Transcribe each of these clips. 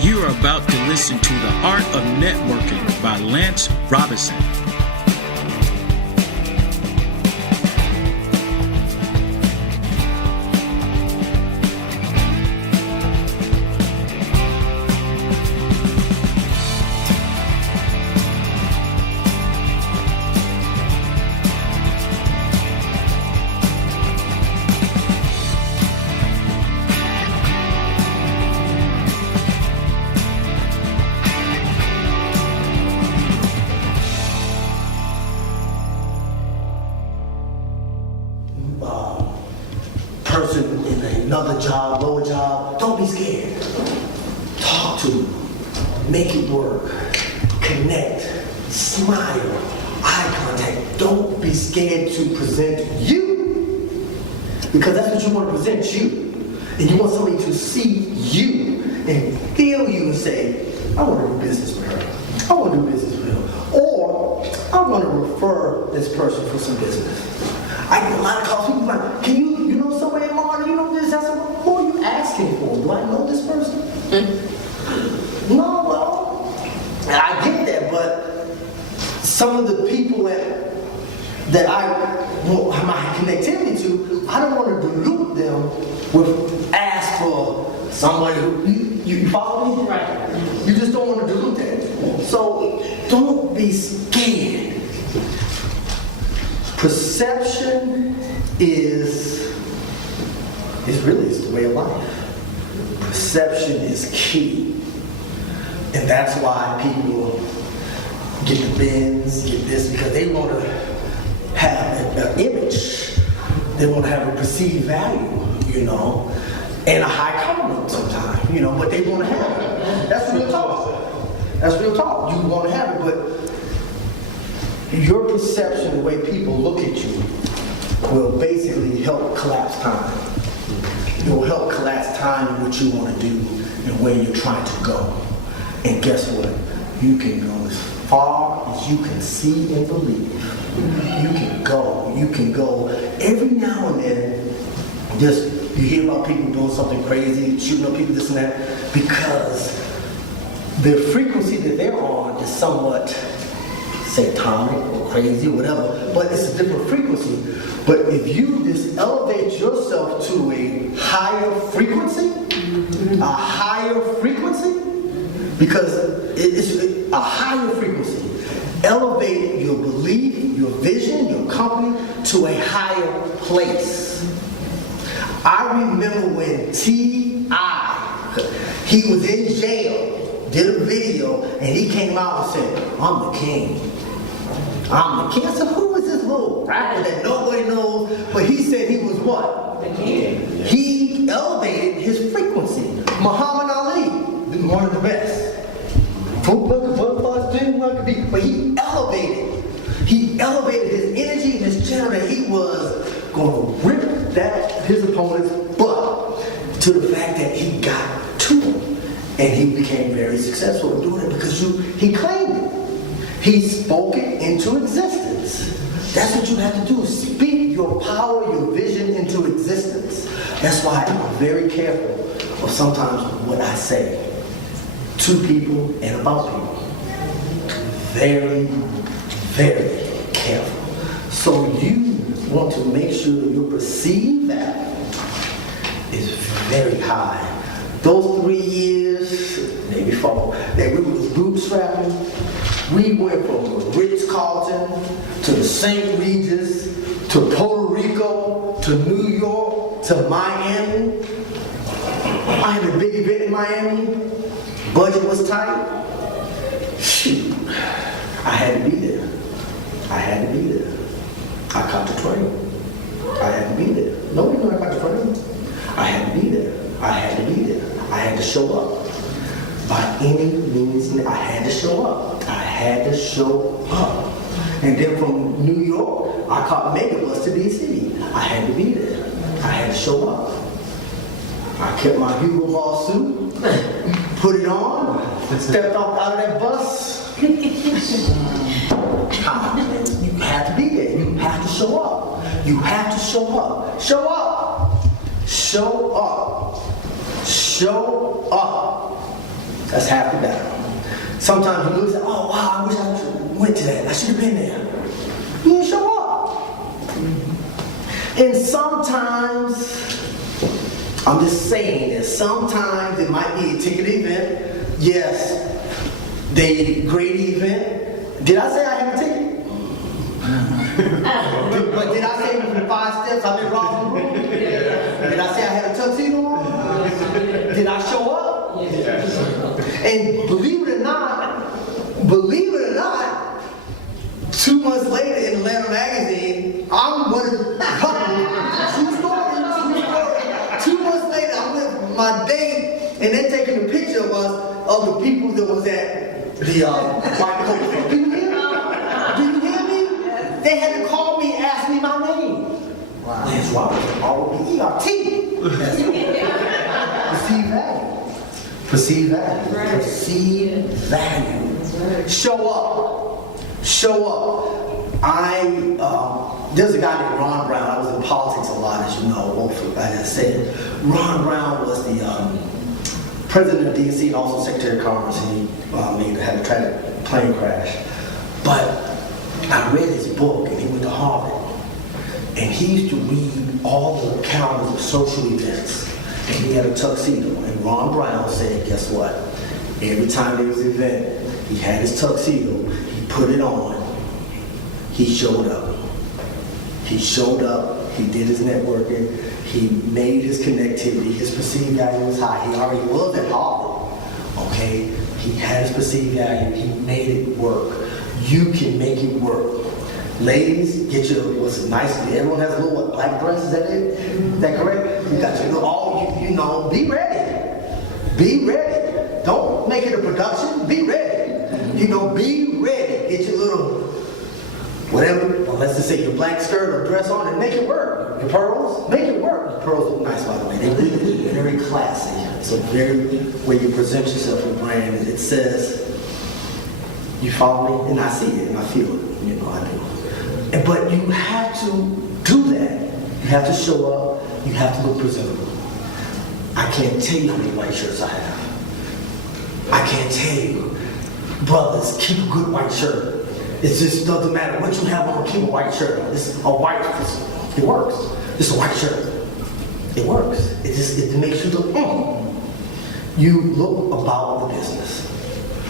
You are about to listen to The Art of Networking by Lance Robertson. Person in another job, lower job, don't be scared. Talk to them, make it work, connect, smile, eye contact. Don't be scared to present you, because that's what you want to present you. And you want somebody to see you and feel you and say, I want to do business with her. I want to do business with him. Or I want to refer this person for some business. I get a lot of calls. People like, can you know somebody in Martin? You know this, that's who are you asking for? Do I know this person? No, well, I get that, but some of the people that I want my connectivity to, I don't want to dilute them with ask for somebody who you follow me? Right. You just don't want to dilute that. So don't be scared. Perception is really the way of life. Perception is key. And that's why people get the bins, get this, because they want to have an image. They want to have a perceived value, and a high compliment sometimes, but they want to have it. That's real talk. That's real talk. You want to have it, but your perception, the way people look at you, will basically help collapse time. It will help collapse time in what you want to do and where you're trying to go. And guess what? You can go as far as you can see and believe. You can go. You can go. Every now and then, you hear about people doing something crazy, shooting up people, this and that, because the frequency that they're on is somewhat satanic or crazy or whatever, but it's a different frequency. But if you just elevate yourself to a higher frequency, because it's a higher frequency, elevate your belief, your vision, your company to a higher place. I remember when T.I., he was in jail, did a video, and he came out and said, I'm the king. I'm the king. I said, who is this little rapper that nobody knows? But he said he was what? The king. He elevated his frequency. Muhammad Ali, one of the best. But he elevated. He elevated his energy and his channel that he was going to rip his opponent's butt to the fact that he got to him. And he became very successful in doing it because he claimed it. He spoke it into existence. That's what you have to do. Speak your power, your vision into existence. That's why I'm very careful of sometimes what I say to people and about people. Very, very careful. So you want to make sure that your perceived value is very high. Those 3 years, maybe 4, that we was bootstrapping, we went from the Ritz-Carlton to the St. Regis to Puerto Rico to New York to Miami. I had a big event in Miami. Budget was tight. Shoot, I had to be there. I had to be there. I caught the train. I had to be there. Nobody knew I caught the train. I had to be there. I had to be there. I had to show up. By any means, I had to show up. I had to show up. And then from New York, I caught Megabus to DC. I had to be there. I had to show up. I kept my Hugo Boss suit, put it on, stepped off out of that bus. You have to be there. You have to show up. You have to show up. Show up. Show up. Show up. That's half the battle. Sometimes you look and say, oh wow, I wish I went to that. I should have been there. You didn't show up. And sometimes, I'm just saying that sometimes it might be a ticketed event. Yes, they great event. Did I say I had a ticket? But did I say from the 5 steps I've been wrong? Did I say I had a tuxedo on? Did I show up? And believe it or not, 2 months later in Atlanta magazine, I'm one of the true story. 2 months later, I'm with my date, and they're taking a picture of us, of the people that was at the White Coat. Do you hear me? Do you hear me? They had to call me and ask me my name. Wow. Lance Robertson, R-O-B-E-R-T. Perceived value. Perceived value. Right. Perceived value. Right. Show up. Show up. There's a guy named Ron Brown. I was in politics a lot, as you know. I just said, Ron Brown was the president of DNC and also Secretary of Commerce, and he had a tragic plane crash. But I read his book, and he went to Harvard, and he used to read all the calendars of social events, and he had a tuxedo. And Ron Brown said, guess what? Every time there was an event, he had his tuxedo, he put it on, he showed up. He showed up, he did his networking, he made his connectivity, his perceived value was high. He already was at Harvard, okay? He had his perceived value, he made it work. You can make it work. Ladies, get your, what's nice, everyone has a little black dress, is that it? Is that correct? You got your little, you know, be ready. Be ready. Don't make it a production, be ready. You know, be ready. Get your little, whatever, well, let's just say your black skirt or dress on and make it work. Your pearls, make it work. The pearls look nice, by the way. They're really very classy. It's a very way you present yourself in brand. It says, you follow me? And I see it and I feel it. You know, I do. But you have to do that. You have to show up. You have to look presentable. I can't tell you how many white shirts I have. I can't tell you. Brothers, keep a good white shirt. It just doesn't matter what you have on, keep a white shirt on. This a white, it works. It's a white shirt. It works. It makes you look, You look about the business.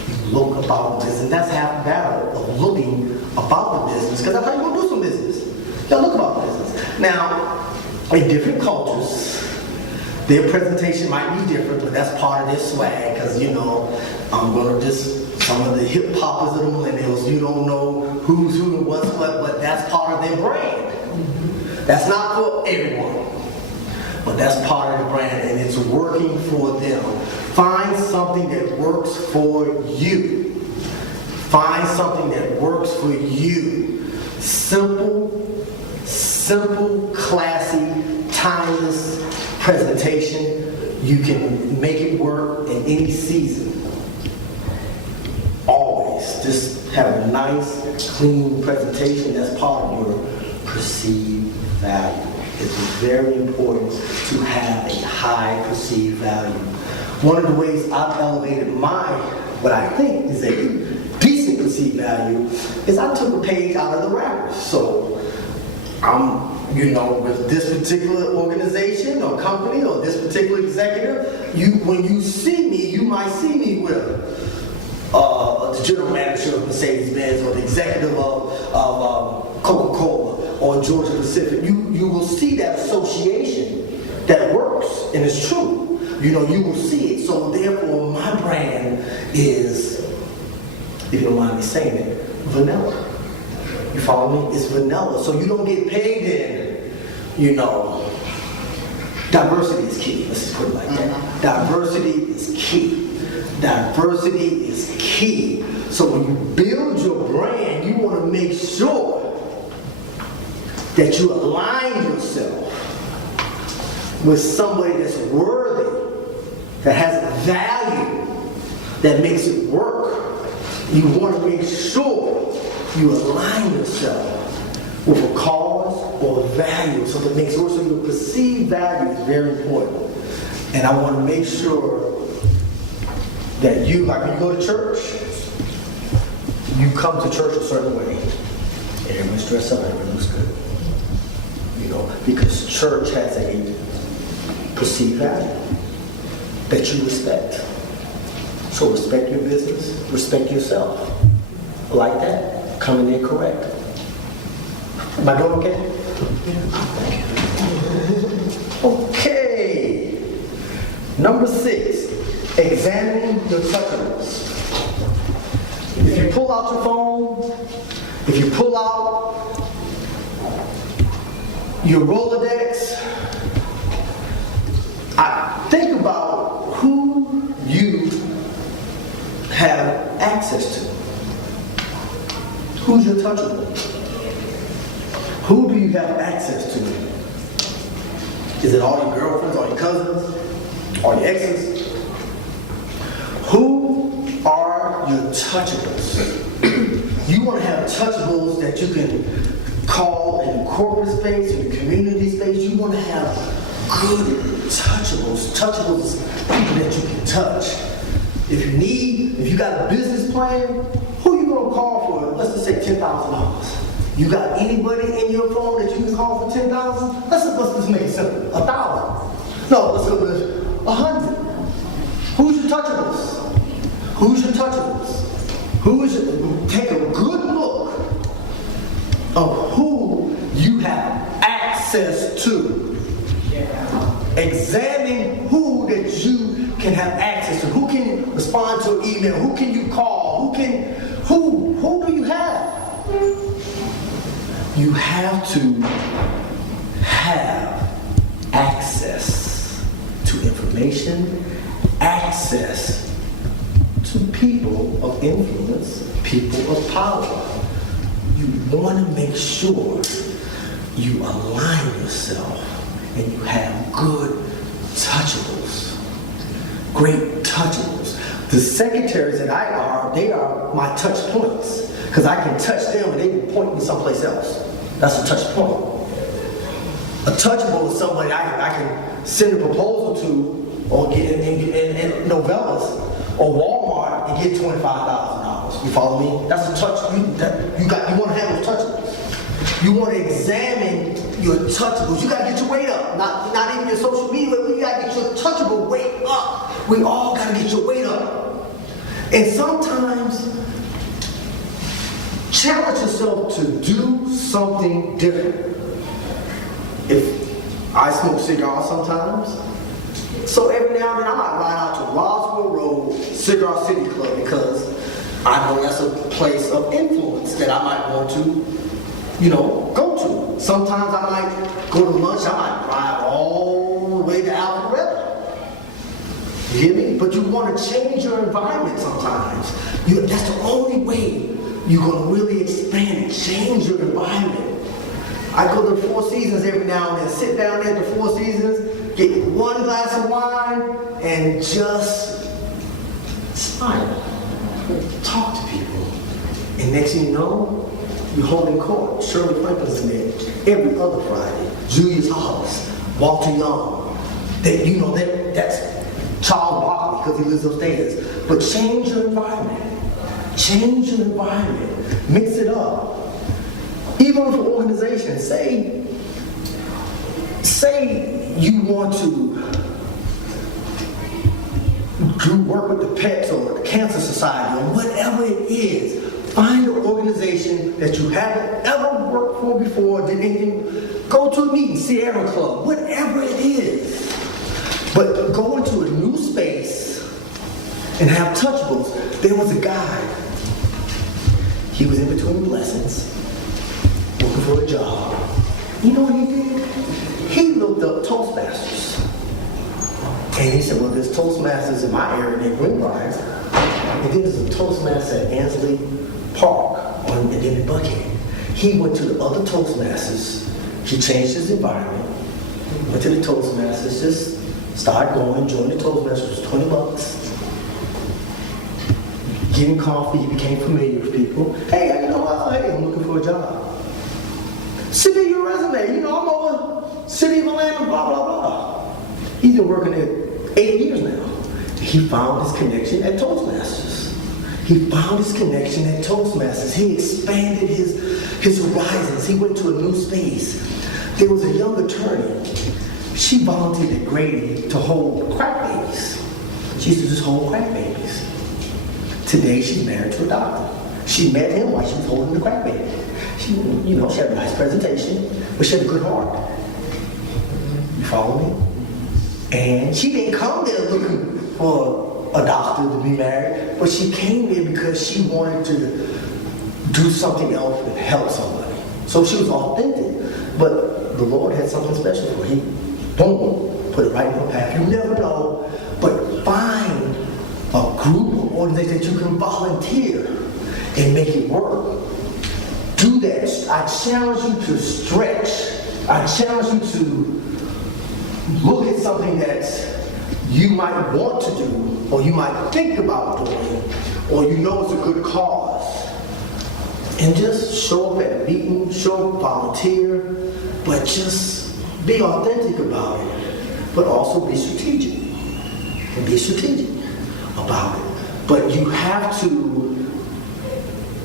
You look about the business. And that's half the battle of looking about the business, because that's how you're going to do some business. You got to look about the business. Now, in different cultures, their presentation might be different, but that's part of their swag, because, you know, I'm going to just, some of the hip hoppers of the millennials, you don't know who's who and what's what, but that's part of their brand. That's not for everyone, but that's part of the brand, and it's working for them. Find something that works for you. Find something that works for you. Simple, classy, timeless presentation. You can make it work in any season. Always. Just have a nice, clean presentation. That's part of your perceived value. It's very important to have a high perceived value. One of the ways I've elevated what I think is a decent perceived value, is I took a page out of the rappers. So I'm, you know, with this particular organization or company or this particular executive, when you see me, you might see me with the general manager of Mercedes-Benz or the executive of Coca-Cola or Georgia Pacific. You will see that association that works, and it's true. You know, you will see it. So therefore, my brand is, if you don't mind me saying it, vanilla. You follow me? It's vanilla. So you don't get paid in, you know, diversity is key. Let's just put it like that. Diversity is key. Diversity is key. So when you build your brand, you want to make sure that you align yourself with somebody that's worthy, that has value, that makes it work. You want to make sure you align yourself with a cause or a value, so that makes it work. So your perceived value is very important. And I want to make sure that you, like when you go to church, you come to church a certain way. Everyone's dressed up, everyone looks good. You know, because church has a perceived value that you respect. So respect your business, respect yourself. Like that, come in there correct. Am I doing okay? Okay. Number 6, examining your touchables. If you pull out your phone, if you pull out your Rolodex, think about who you have access to. Who's your touchable? Who do you have access to? Is it all your girlfriends, all your cousins, all your exes? Who are your touchables? You want to have touchables that you can call in the corporate space, in the community space. You want to have good touchables. Touchables, people that you can touch. If you got a business plan, who you going to call for, let's just say $10,000. You got anybody in your phone that you can call for $10,000? Let's just make it simple. 1,000. No, let's go with 100. Who's your touchables? Who's your touchables? Take a good look of who you have access to. Examine who that you can have access to. Who can respond to an email? Who can you call? Who do you have? You have to have access to information, access to people of influence, people of power. You want to make sure you align yourself and you have good touchables, great touchables. The secretaries that they are my touch points, because I can touch them and they can point me someplace else. That's a touch point. A touchable is somebody I can send a proposal to, or get in Novellas or Walmart and get $25,000. You follow me? That's a touch. You want to have those touchables. You want to examine your touchables. You got to get your weight up. Not even your social media weight. You got to get your touchable weight up. We all got to get your weight up. And sometimes challenge yourself to do something different. If I smoke cigars sometimes, so every now and then I might ride out to Roswell Road Cigar City Club because I know that's a place of influence that I might want to, go to. Sometimes I might go to lunch, I might drive all the way to Alpharetta. You hear me? But you want to change your environment sometimes. That's the only way you're going to really expand and change your environment. I go to the Four Seasons every now and then, sit down there at the Four Seasons, get one glass of wine, and just smile. Talk to people. And next thing you know, you're holding court. Shirley Franklin's in there every other Friday. Julius Hollis, Walter Young. That's Charles Barkley because he lives upstairs. But change your environment. Change your environment. Mix it up. Even with an organization, say you want to do work with the pets or the Cancer Society or whatever it is. Find an organization that you haven't ever worked for before, did anything. Go to a meeting, Sierra Club, whatever it is. But go into a new space and have touchables. There was a guy. He was in between blessings, looking for a job. You know what he did? He looked up Toastmasters. And he said, well, there's Toastmasters in my area named Greenbrier. And then there's a Toastmaster at Ansley Park, and then in Buckhead. He went to the other Toastmasters. He changed his environment. Went to the Toastmasters, just started going, joined the Toastmasters. It was $20. Getting coffee, he became familiar with people. Hey, I'm looking for a job. Send me your resume. I'm over City of Atlanta, blah, blah, blah. He's been working there 8 years now. he found his connection at Toastmasters. He found his connection at Toastmasters. He expanded his horizons. He went to a new space. There was a young attorney. She volunteered at Grady to hold crack babies. She used to just hold crack babies. Today she's married to a doctor. She met him while she was holding the crack baby. She had a nice presentation, but she had a good heart. You follow me? And she didn't come there looking for a doctor to be married, but she came there because she wanted to do something else and help somebody. So she was authentic, but the Lord had something special for her. He, boom, put it right in her path. You never know, but find a group or organization that you can volunteer and make it work. Do that. I challenge you to stretch. I challenge you to look at something that you might want to do, or you might think about doing, or you know it's a good cause. And just show up at a meeting, show up, volunteer, but just be authentic about it. But also be strategic. And be strategic about it. But you have to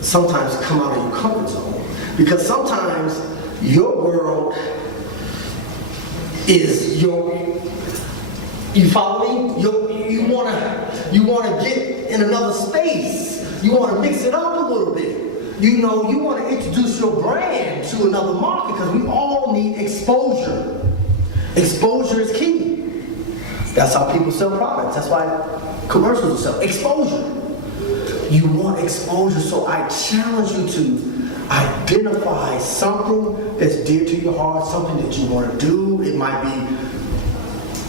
sometimes come out of your comfort zone. Because sometimes your world is you follow me? You wanna get in another space. You wanna mix it up a little bit. You wanna introduce your brand to another market, because we all need exposure. Exposure is key. That's how people sell products. That's why commercials will sell. Exposure. You want exposure, so I challenge you to identify something that's dear to your heart, something that you want to do. It might be,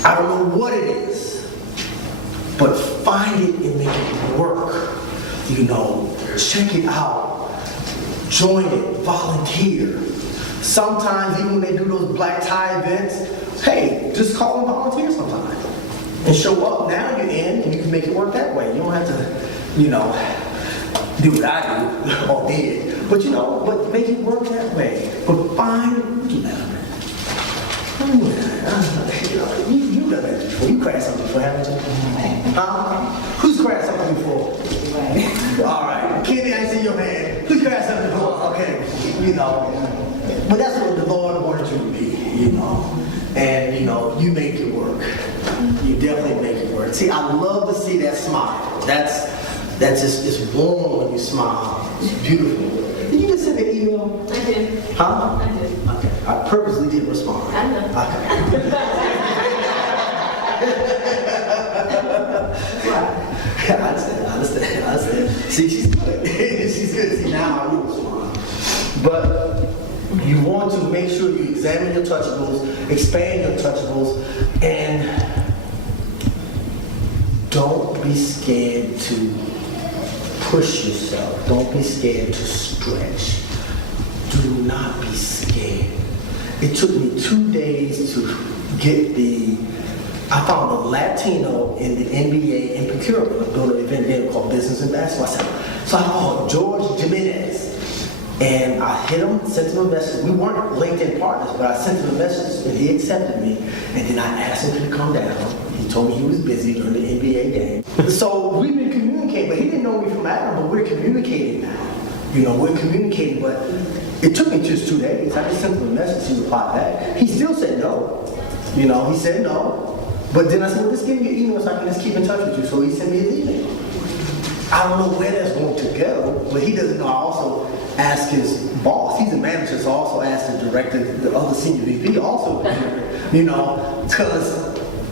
I don't know what it is, but find it and make it work. Check it out, join it, volunteer. Sometimes even when they do those black tie events, hey, just call and volunteer sometime and show up. Now you're in and you can make it work that way. You don't have to, do what I do or did. But but make it work that way. But find, you've done that before. You crashed something before, haven't you? Huh? Who's crashed something before? All right. Kenny, I see your hand. Who's crashed something before? Okay. But that's what the Lord wanted you to be, And, you make it work. You definitely make it work. See, I love to see that smile. That's just, it's warm when you smile. It's beautiful. Did you just send an email? I did. Huh? I did. Okay. I purposely didn't respond. I know. Okay. I understand. See, she's good. She's good. See, now I will respond. But you want to make sure you examine your touchables, expand your touchables, and don't be scared to push yourself. Don't be scared to stretch. Do not be scared. It took me 2 days to get I found a Latino in the NBA in procurement. I'm doing an event there called Business and Basketball. So I called George Jimenez. And I hit him, sent him a message. We weren't LinkedIn partners, but I sent him a message and he accepted me. And then I asked him to come down. He told me he was busy during the NBA game. So we've been communicating, but he didn't know me from Adam, but we're communicating now. We're communicating, but it took me just 2 days. I just sent him a message, he replied back. He still said no. He said no. But then I said, well, just give me your email so I can just keep in touch with you. So he sent me his email. I don't know where that's going to go, but he doesn't know. I also asked his boss, he's a manager, so I also asked the director, the other senior VP also, because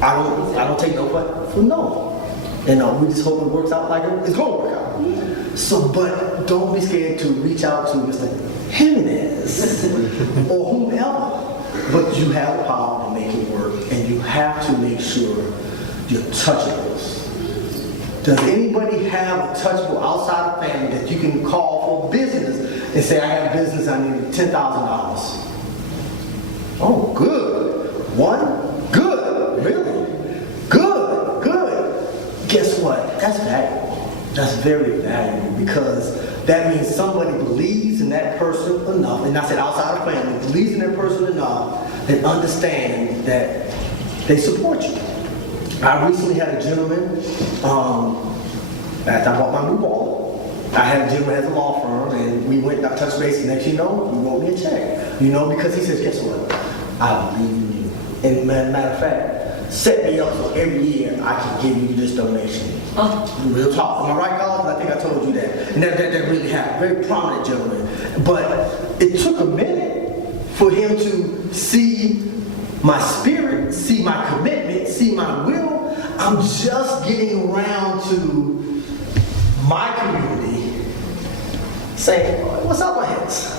I don't take no for no. We just hope it works out like it's going to work out. So, but don't be scared to reach out to Mr. Jimenez or whomever. But you have the power to make it work, and you have to make sure you're touchables. Does anybody have a touchable outside of family that you can call for business and say, I have business, I need $10,000? Oh, good. One? Good. Really? Good. Guess what? That's valuable. That's very valuable, because that means somebody believes in that person enough, and I said outside of family, believes in that person enough that understand that they support you. I recently had a gentleman, after I bought my new baller, I had a gentleman as a law firm, and we went and I touched base, and next you know, he wrote me a check. You know, because he says, guess what? I believe in you. And matter of fact, set me up so every year I can give you this donation. Real talk. Am I right, guys? I think I told you that. And that really happened. Very prominent gentleman. But it took a minute for him to see my spirit, see my commitment, see my will. I'm just getting around to my community saying, what's up, my hands?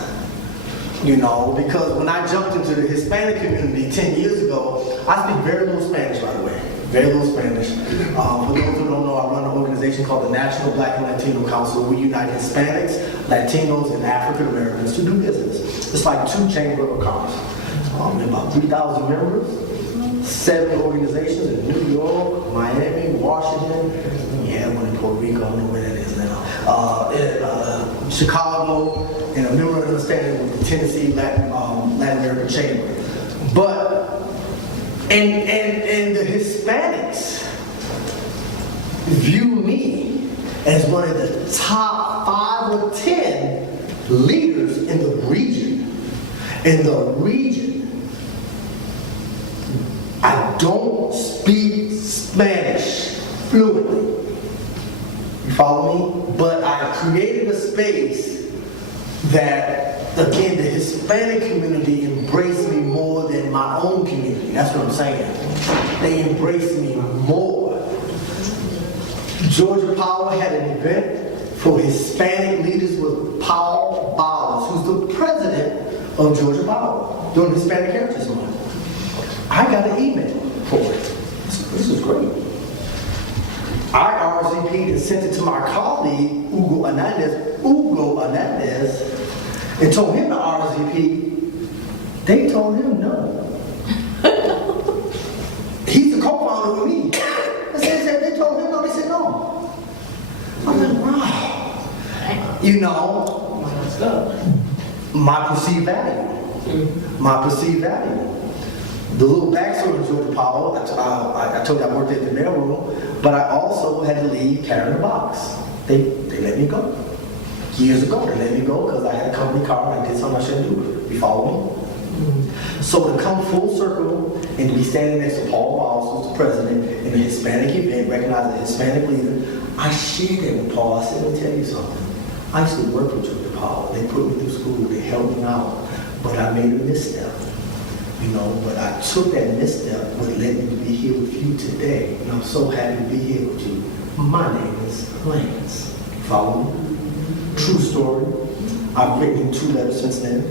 You know, because when I jumped into the Hispanic community 10 years ago, I speak very little Spanish, by the way. Very little Spanish. For those who don't know, I run an organization called the National Black and Latino Council. We unite Hispanics, Latinos, and African Americans to do business. It's like 2 chambers of commerce. About 3,000 members, 7 organizations in New York, Miami, Washington. Yeah, one in Puerto Rico. I don't know where that is now. Chicago, and a member of understanding with the Tennessee Latin American Chamber. But and the Hispanics view me as one of the top 5 or 10 leaders in the region. In the region. I don't speak Spanish fluently. You follow me? But I created a space that, again, the Hispanic community embraced me more than my own community. That's what I'm saying. They embraced me more. Georgia Power had an event for Hispanic leaders with Paul Bowers, who's the president of Georgia Power, during Hispanic Heritage Month. I got an email for it. This is great. I RSVP'd and sent it to my colleague, Hugo Hernandez, and told him to RSVP. They told him no. He's the co-founder with me. They told him no, they said no. I'm like, wow. You know, my perceived value. My perceived value. The little backstory of Georgia Power, I told you I worked at the mailroom, but I also had to leave carrying a box. They let me go. Years ago, they let me go because I had a company car and I did something I shouldn't do. You follow me? So to come full circle and to be standing next to Paul Bowers, who's the president, in a Hispanic event, recognized a Hispanic leader, I shared that with Paul. I said, let me tell you something. I used to work with Georgia Power. They put me through school. They helped me out. But I made a misstep. You know, but I took that misstep with letting me be here with you today. And I'm so happy to be here with you. My name is Lance. Follow me? True story. I've written 2 letters since then.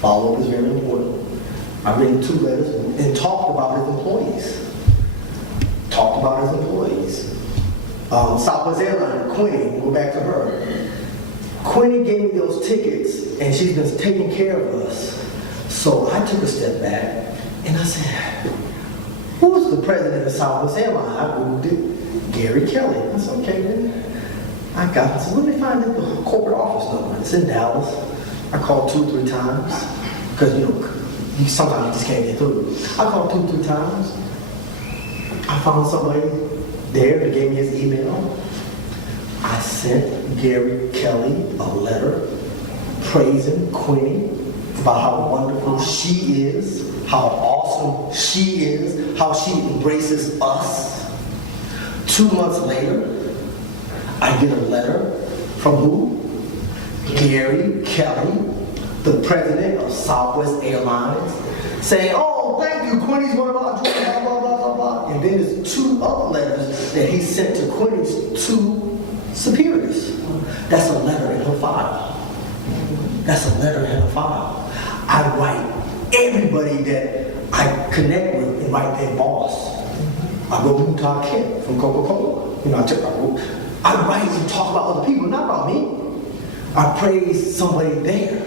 Follow-up is very important. I've written 2 letters and talked about his employees. Talked about his employees. Southwest Airlines, Quinny, go back to her. Quinny gave me those tickets and she's been taking care of us. So I took a step back and I said, who's the president of Southwest Airlines? I Googled it, Gary Kelly. I said, okay, then. I got it. So let me find the corporate office number. It's in Dallas. I called 2 or 3 times because, you know, sometimes you just can't get through. I called 2 or 3 times. I found somebody there that gave me his email. I sent Gary Kelly a letter praising Quinny about how wonderful she is, how awesome she is, how she embraces us. 2 months later, I get a letter from who? Gary Kelly, the president of Southwest Airlines, saying, oh, thank you, Quinny's one of our drivers, blah, blah, blah, blah, blah. And then there's 2 other letters that he sent to Quinny's 2 superiors. That's a letter in her file. That's a letter in her file. I write everybody that I connect with and write their boss. I wrote Utah Kent from Coca-Cola. You know, I write and talk about other people, not about me. I praise somebody there.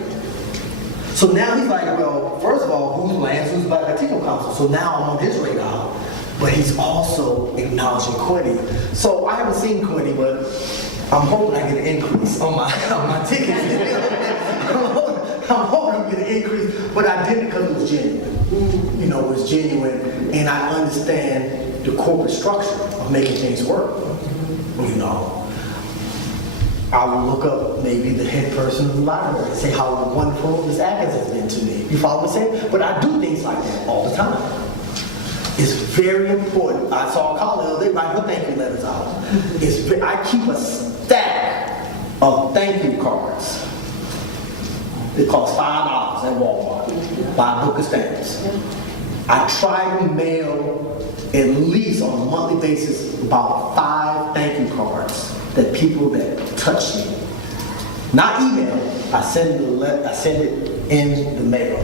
So now he's like, well, first of all, who's Lance, who's Black Latino Council? So now I'm on his radar, but he's also acknowledging Quinny. So I haven't seen Quinny, but I'm hoping I get an increase on my tickets. I'm hoping to get an increase, but I did it because it was genuine. You know, it was genuine, and I understand the corporate structure of making things work. You know, I will look up maybe the head person of the library and say how wonderful Miss Atkins has been to me. You follow what I'm saying? But I do things like that all the time. It's very important. I saw a colleague, they write her thank you letters out. I keep a stack of thank you cards. It costs $5 at Walmart. Buy a book of stamps. I try to mail at least on a monthly basis about 5 thank you cards that people that touch me. Not email. I send it in the mail.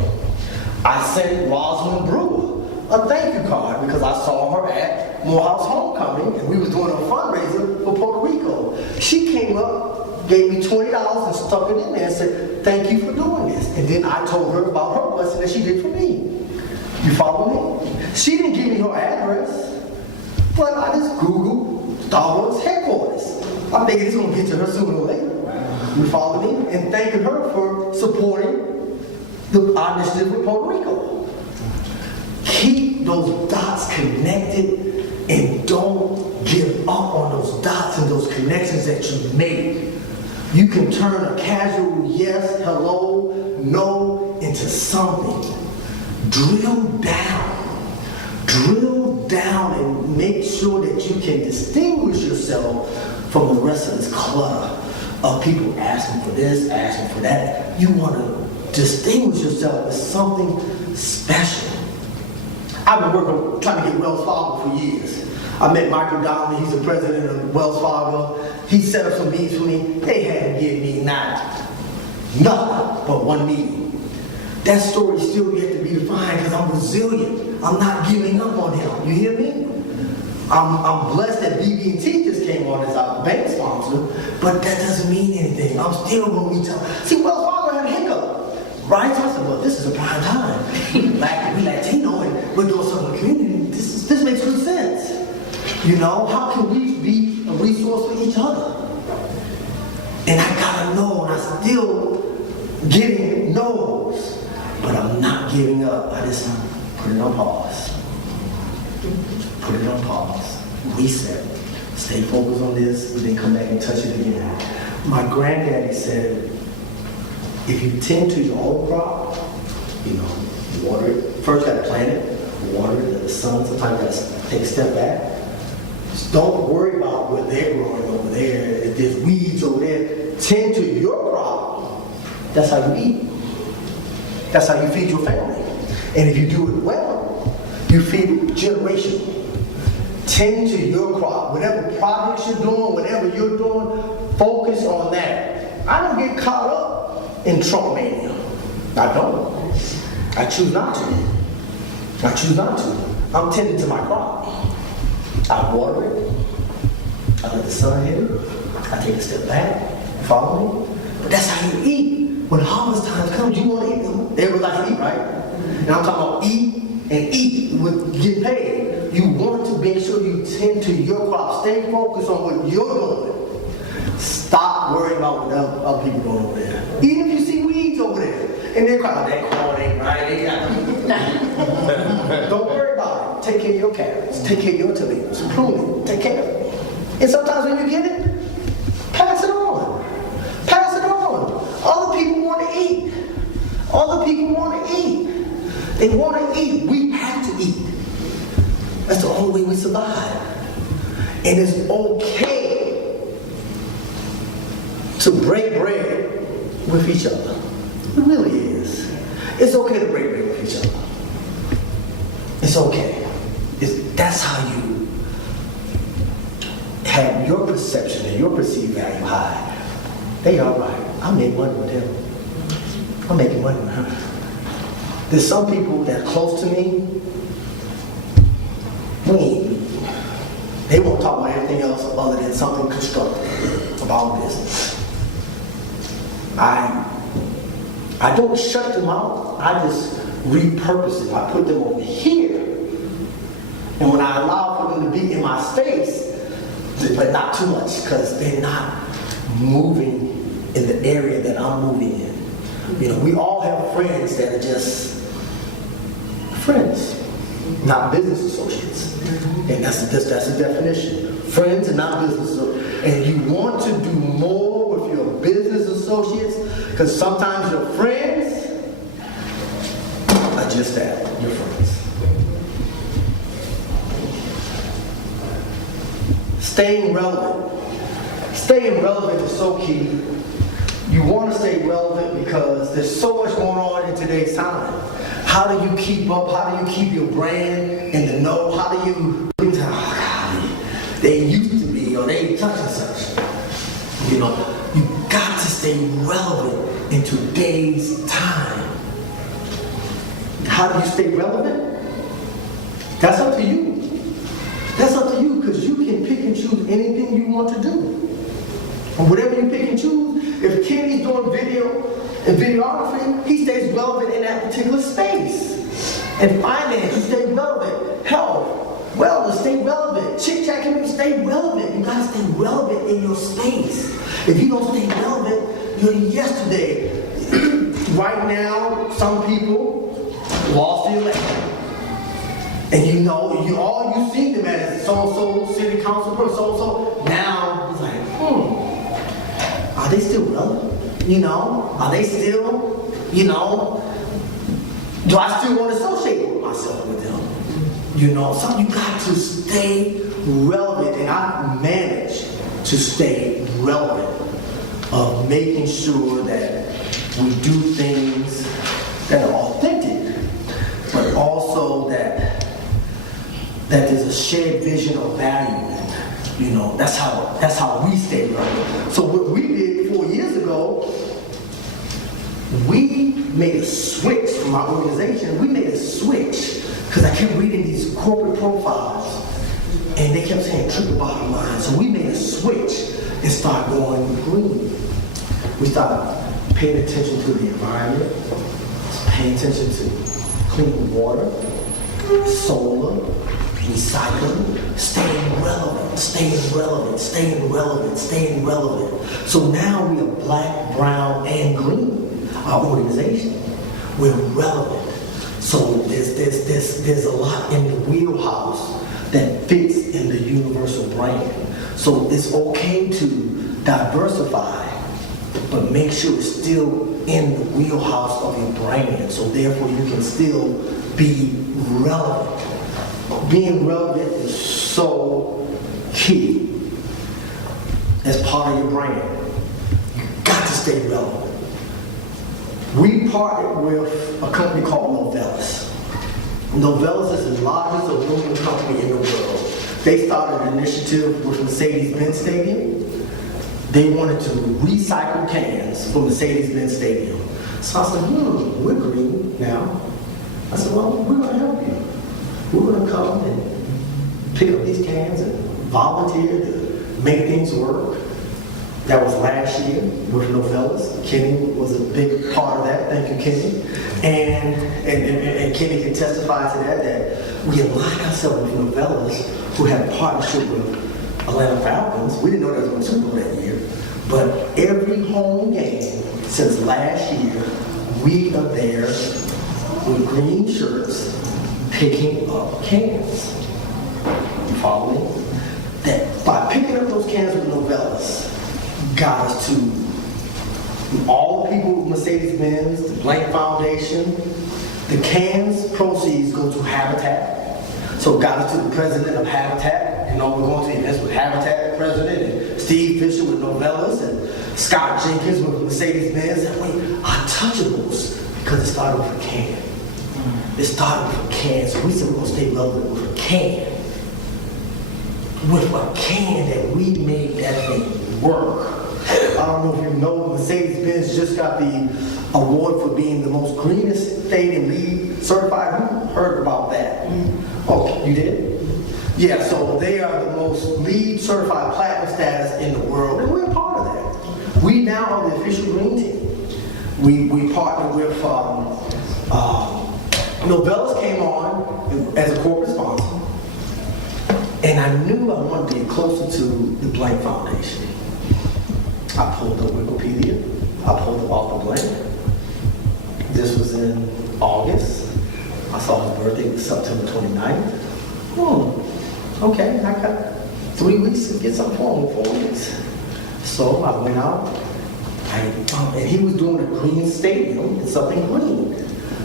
I sent Rosalind Brewer a thank you card because I saw her at Morehouse Homecoming and we was doing a fundraiser for Puerto Rico. She came up, gave me $20 and stuck it in there and said, thank you for doing this. And then I told her about her blessing that she did for me. You follow me? She didn't give me her address, but I just Googled Star Wars headquarters. I figured it's going to get to her sooner or later. You follow me? And thanking her for supporting our initiative with Puerto Rico. Keep those dots connected and don't give up on those dots and those connections that you make. You can turn a casual yes, hello, no into something. Drill down and make sure that you can distinguish yourself from the rest of this clutter of people asking for this, asking for that. You want to distinguish yourself as something special. I've been working, trying to get Wells Fargo for years. I met Michael Donnelly, he's the president of Wells Fargo. He set up some meetings for me. They hadn't given me nothing but one meeting. That story still yet to be defined because I'm resilient. I'm not giving up on him. You hear me? I'm blessed that BB&T just came on as our bank sponsor, but that doesn't mean anything. I'm still going to reach out. See, Wells Fargo had a hiccup, right? So I said, well, this is a prime time. We Latino and we're doing something in the community. This makes good sense. You know, how can we be a resource for each other? And I gotta know, and I'm still getting no's. But I'm not giving up. I just put it on pause. Put it on pause. Reset. Stay focused on this, and then come back and touch it again. My granddaddy said, if you tend to your own crop, you know, water it. First you gotta plant it, water it, let the sun, sometimes you gotta take a step back. Just don't worry about what they're growing over there. If there's weeds over there, tend to your crop. That's how you eat. That's how you feed your family. And if you do it well, you feed it generationally. Tend to your crop. Whatever projects you're doing, whatever you're doing, focus on that. I don't get caught up in Trump mania. I don't. I choose not to. I choose not to. I'm tending to my crop. I water it. I let the sun hit it. I take a step back. Follow me? But that's how you eat. When harvest time comes, you want to eat them. Everybody likes to eat, right? And I'm talking about eat and eat with get paid. You want to make sure you tend to your crop. Stay focused on what you're doing. Stop worrying about what other people doing over there. Even if you see weeds over there, and they're crying, that corn ain't right. They got them. Don't worry about it. Take care of your carrots. Take care of your tomatoes. Prune it. Take care of it. And sometimes when you get it, pass it on. Pass it on. Other people want to eat. Other people want to eat. They want to eat. We have to eat. That's the only way we survive. And it's okay to break bread with each other. It really is. It's okay to break bread with each other. It's okay. That's how you have your perception and your perceived value high. They all right. I make money with him. I'm making money with her. There's some people that are close to me, they won't talk about anything else other than something constructive about business. I don't shut them out. I just repurpose it. I put them over here. And when I allow for them to be in my space, but not too much, because they're not moving in the area that I'm moving in. You know, we all have friends that are just friends. not business associates. And that's the definition. Friends and not business associates. And you want to do more with your business associates, because sometimes your friends are just that, your friends. Staying relevant. Staying relevant is so key. You want to stay relevant because there's so much going on in today's time. How do you keep up? How do you keep your brand in the know? How do you, oh God, they used to be, or they such and such. You know, you got to stay relevant in today's time. How do you stay relevant? That's up to you. That's up to you, because you can pick and choose anything you want to do. And whatever you pick and choose, if Kenny's doing video and videography, he stays relevant in that particular space. And finance, you stay relevant. Health, wellness, stay relevant. Chit-chat community, stay relevant. You gotta stay relevant in your space. If you don't stay relevant, you're yesterday. Right now, some people lost the election. And you know, all you see them as so-and-so city council person, so-and-so. Now, it's like, are they still relevant? You know, are they still, you know, do I still want to associate myself with them? You know, so you got to stay relevant, and I managed to stay relevant of making sure that we do things that are authentic, but also that there's a shared vision of value. You know, that's how we stay relevant. So what we did 4 years ago, we made a switch from our organization. We made a switch because I kept reading these corporate profiles, and they kept saying triple bottom line. So we made a switch and started going green. We started paying attention to the environment, paying attention to clean water, solar, recycling, staying relevant, staying relevant, staying relevant, staying relevant. So now we are black, brown, and green, our organization. We're relevant. So there's a lot in the wheelhouse that fits in the universal brand. So it's okay to diversify, but make sure it's still in the wheelhouse of your brand. So therefore you can still be relevant. Being relevant is so key as part of your brand. You got to stay relevant. We partnered with a company called Novelis. Novelis is the largest aluminum company in the world. They started an initiative with Mercedes-Benz Stadium. They wanted to recycle cans from Mercedes-Benz Stadium. So I said, we're green now. I said, well, we're going to help you. We're going to come and pick up these cans and volunteer to make things work. That was last year with Novelis. Kenny was a big part of that. Thank you, Kenny. And Kenny can testify to that we aligned ourselves with Novelis, who had a partnership with Atlanta Falcons. We didn't know they was going to Super Bowl that year. But every home game since last year, we are there with green shirts, picking up cans. You follow me? That by picking up those cans with Novelis, got us to all the people with Mercedes-Benz, the Blank Foundation. The cans proceeds go to Habitat. So got us to the president of Habitat. You know, we're going to events with Habitat president, and Steve Fisher with Novelis, and Scott Jenkins with Mercedes-Benz. And we are touchables because it started with a can. It started with a can, so we said we're going to stay relevant with a can. With a can that we made that thing work. I don't know if you know, Mercedes-Benz just got the award for being the most greenest stadium LEED certified. Who heard about that? Oh, you did? Yeah, so they are the most LEED certified platinum status in the world, and we're a part of that. We now are the official green team. We partnered with Novelis came on as a corporate sponsor, and I knew I wanted to get closer to the Blank Foundation. I pulled up Wikipedia. I pulled up off the Blank. This was in August. I saw his birthday was September 29th. Okay, I got 3 weeks to get something for him, 4 weeks. So I went out, and he was doing a green stadium, it's something green.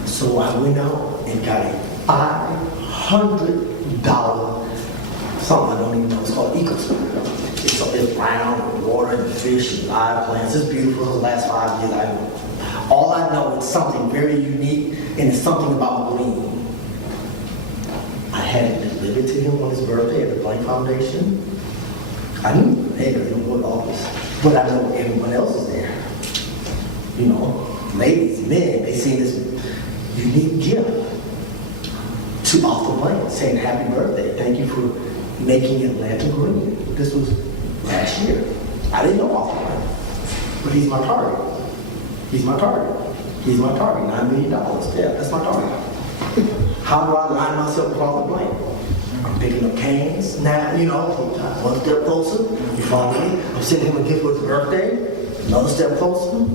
So I went out and got a $500, something I don't even know, it's called EcoSphere. It's round with water and fish and live plants. It's beautiful. The last 5 years, all I know is something very unique, and it's something about green. I had it delivered to him on his birthday at the Blank Foundation. I knew, hey, they don't go to office, but I know everyone else is there. You know, ladies, men, they see this unique gift to Off the Blank, saying happy birthday. Thank you for making Atlanta green. This was last year. I didn't know Off the Blank, but he's my target. He's my target. He's my target. $9 million. Yeah, that's my target. How do I line myself with Off the Blank? I'm picking up cans. Now, you know, one step closer. You follow me? I'm sending him a gift for his birthday. Another step closer.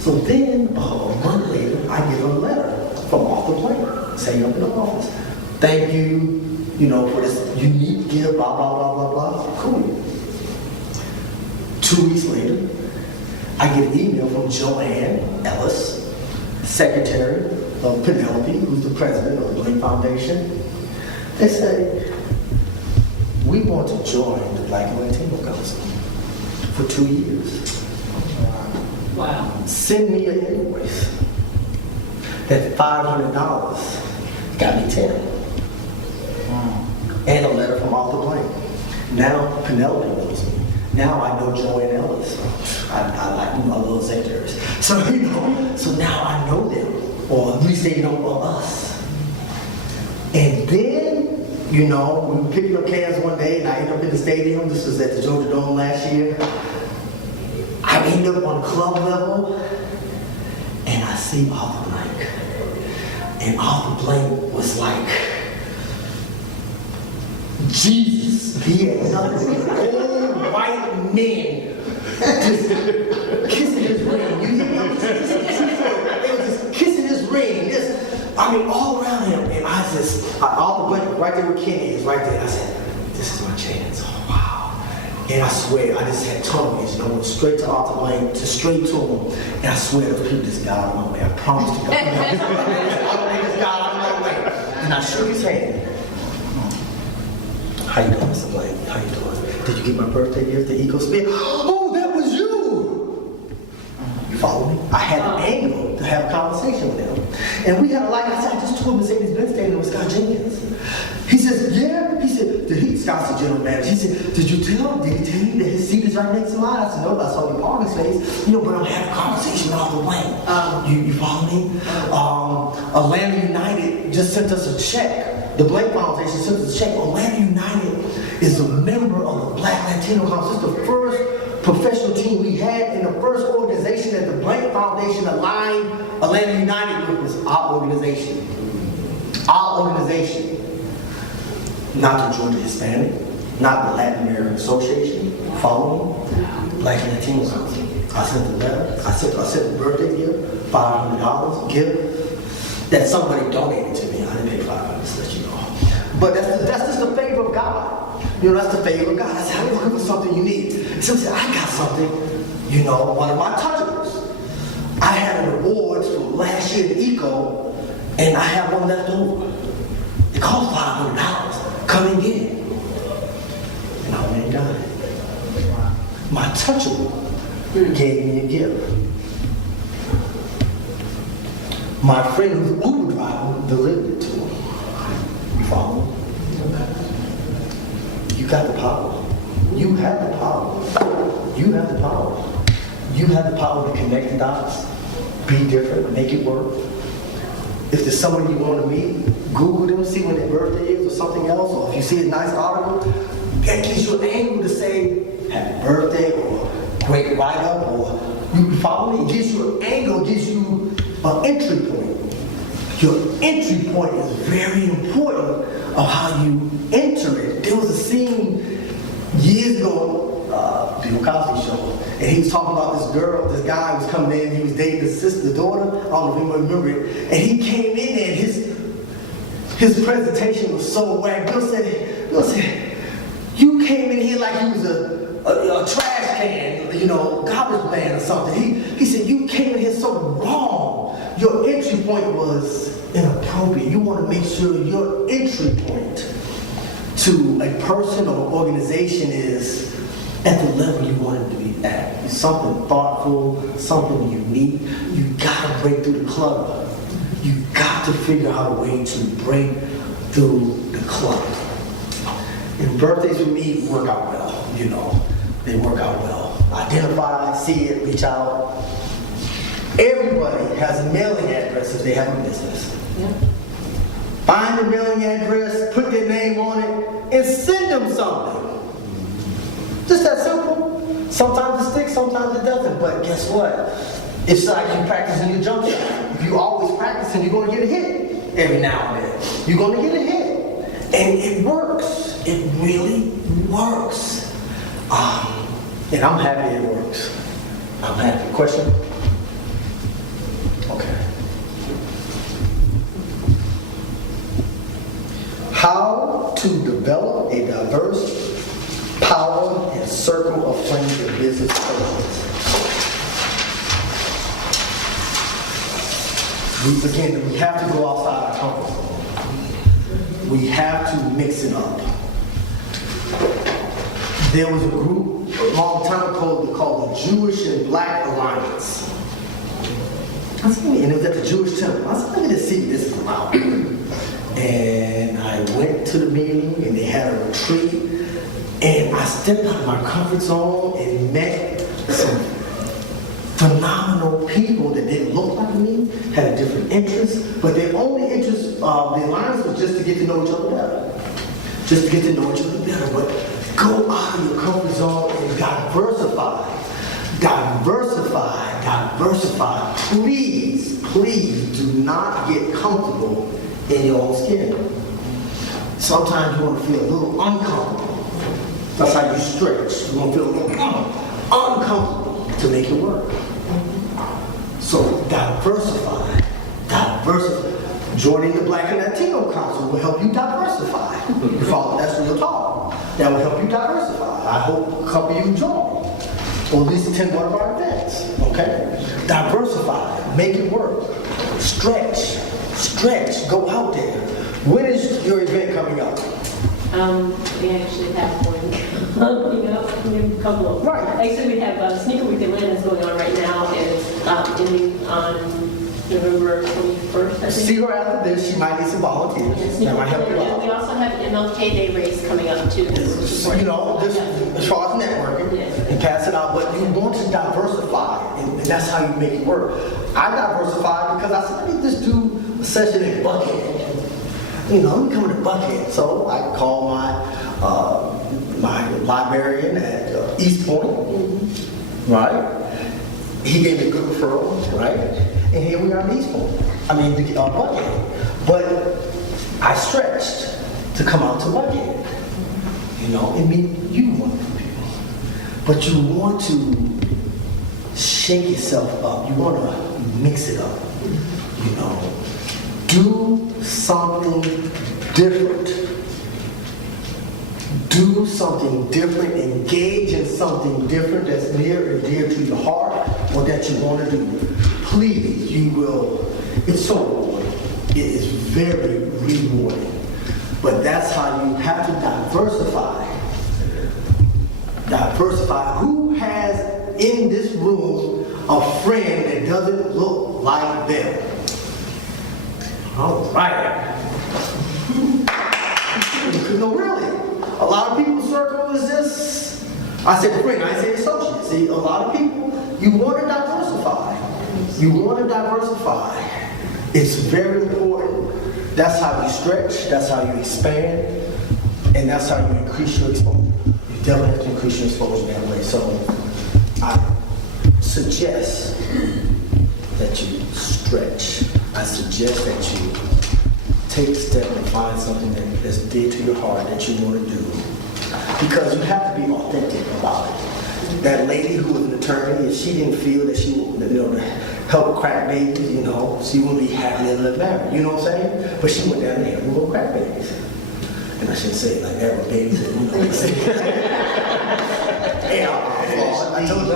So then, a month later, I get a letter from Off the Blank saying I'm in the office. Thank you, you know, for this unique gift, blah, blah, blah, blah, blah. Cool. 2 weeks later, I get an email from Joanne Ellis, secretary of Penelope, who's the president of the Blank Foundation. They say, we want to join the Black and Latino Council for 2 years. Wow. Send me an invoice. That $500 got me 10. And a letter from Off the Blank. Now Penelope knows me. Now I know Joanne Ellis. I like my little secretaries. So you know, so now I know them, or at least they know of us. And then, you know, we were picking up cans one day, and I ended up in the stadium. This was at the Georgia Dome last year. I ended up on club level, and I see Off the Blank. And Off the Blank was like Jesus. He had nothing. Old white men just kissing his ring. You hear me? They were just kissing his ring. I mean, all around him. And Off the Blank, right there where Kenny is, right there. I said, this is my chance. Oh, wow. And I swear, I just had tunnel vision. I went straight to Off the Blank, straight to him. And I swear, those people just got out of my way. I promise you. They just got out of my way. And I shook his hand. How you doing, Mr. Blank? How you doing? Did you get my birthday gift, the EcoSphere? Oh, that was you! You follow me? I had an angle to have a conversation with him. And we had, like I said, I just told him Mercedes-Benz standing with Scott Jenkins. He says, yeah. He said, Scott's the general manager. He said, did you tell him? Did he tell you that his seat is right next to mine? I said, no, I saw your parking space. You know, but I'm having a conversation Off the Blank. You follow me? Atlanta United just sent us a check. The Blank Foundation sent us a check. Atlanta United is a member of the Black Latino Council. It's the first professional team we had, and the first organization that the Blank Foundation aligned Atlanta United with was our organization. Our organization. Not the Georgia Hispanic, not the Latin American Association. Follow me? Black and Latino Council. I sent the letter. I sent the birthday gift, $500 gift that somebody donated to me. I didn't pay $500 to let you know. But that's just the favor of God. You know, that's the favor of God. I said, I'm looking for something unique. Somebody said, I got something. You know, one of my touchables. I had an award from last year in Eco, and I have one left over. It cost $500. Come and get it. And I went and got it. My touchable gave me a gift. My friend who's an Uber driver delivered it to him. You follow me? You got the power. You have the power. You have the power. You have the power to connect the dots, be different, make it work. If there's somebody you want to meet, Google them, see when their birthday is or something else, or if you see a nice article, that gives you an angle to say, happy birthday, or great write-up, or you follow me? It gives you an angle, gives you an entry point. Your entry point is very important of how you enter it. There was a scene years ago, Bill Cosby show. And he was talking about this girl, this guy was coming in, he was dating his sister, the daughter, I don't know if you remember it, and he came in there and his presentation was so whack. Bill said, you came in here like you was a trash can, you know, garbage man or something. He said, you came in here so wrong. Your entry point was inappropriate. You want to make sure your entry point to a person or organization is at the level you want it to be at. It's something thoughtful, something unique. You gotta break through the clutter. You got to figure out a way to break through the clutter. And birthdays with me work out well, you know. They work out well. Identify, see it, reach out. Everybody has a mailing address if they have a business. Yeah. Find the mailing address, put their name on it, and send them something. Just that simple. Sometimes it sticks, sometimes it doesn't. But guess what? It's like you practicing your jump shot. If you always practicing, you're going to get a hit every now and then. You're going to get a hit. And it works. It really works. And I'm happy it works. I'm happy. Question? Okay. How to develop a diverse power and circle of friends and business partners. We have to go outside our comfort zone. We have to mix it up. There was a group a long time ago called the Jewish and Black Alliance. And it was at the Jewish temple. I said, let me just see what this is about. And I went to the meeting and they had a retreat. And I stepped out of my comfort zone and met some phenomenal people that didn't look like me, had a different interest, but their only interest, the alliance was just to get to know each other better. Just to get to know each other better. But go out of your comfort zone and diversify. Diversify, diversify. Please, please do not get comfortable in your own skin. Sometimes you want to feel a little uncomfortable. That's how you stretch. You want to feel a little uncomfortable to make it work. So diversify, diversify. Joining the Black and Latino Council will help you diversify. You follow? That's real talk. That will help you diversify. I hope a couple of you join, or at least attend one of our events. Okay? Diversify, make it work. Stretch, stretch. Go out there. When is your event coming up? We actually have one coming up. We have a couple of. Right. Actually, we have Sneaker Week Atlanta going on right now, and it's ending on November 21st, I think. See her after this. She might need some volunteers. That might help you out. We also have an MLK Day race coming up too. So, you know, this, as far as networking, and pass it out, but you want to diversify, and that's how you make it work. I diversified because I said, let me just do a session in Buckhead. You know, let me come to Buckhead. So I called my librarian at East Point, right? He gave me a good referral, right? And here we are in East Point. Buckhead. But I stretched to come out to Buckhead. You know, and meet you wonderful people. But you want to shake yourself up. You want to mix it up. You know, do something different. Do something different. Engage in something different that's near and dear to your heart or that you want to do. Please, you will. It's so rewarding. It is very rewarding. But that's how you have to diversify. Diversify. Who has in this room a friend that doesn't look like them? All right. No, really. A lot of people's circle is just, I said friend, I say associate. See, a lot of people, you want to diversify. You want to diversify. It's very important. That's how you stretch, that's how you expand, and that's how you increase your exposure. You definitely have to increase your exposure that way. So I suggest that you stretch. I suggest that you take a step and find something that's dear to your heart that you want to do. Because you have to be authentic about it. that lady who was an attorney, if she didn't feel that she would, help crack babies, she wouldn't be happy to live married. You know what I'm saying? But she went down there and we were crack babies. And I shouldn't say it like that, but babies, yeah, I told you.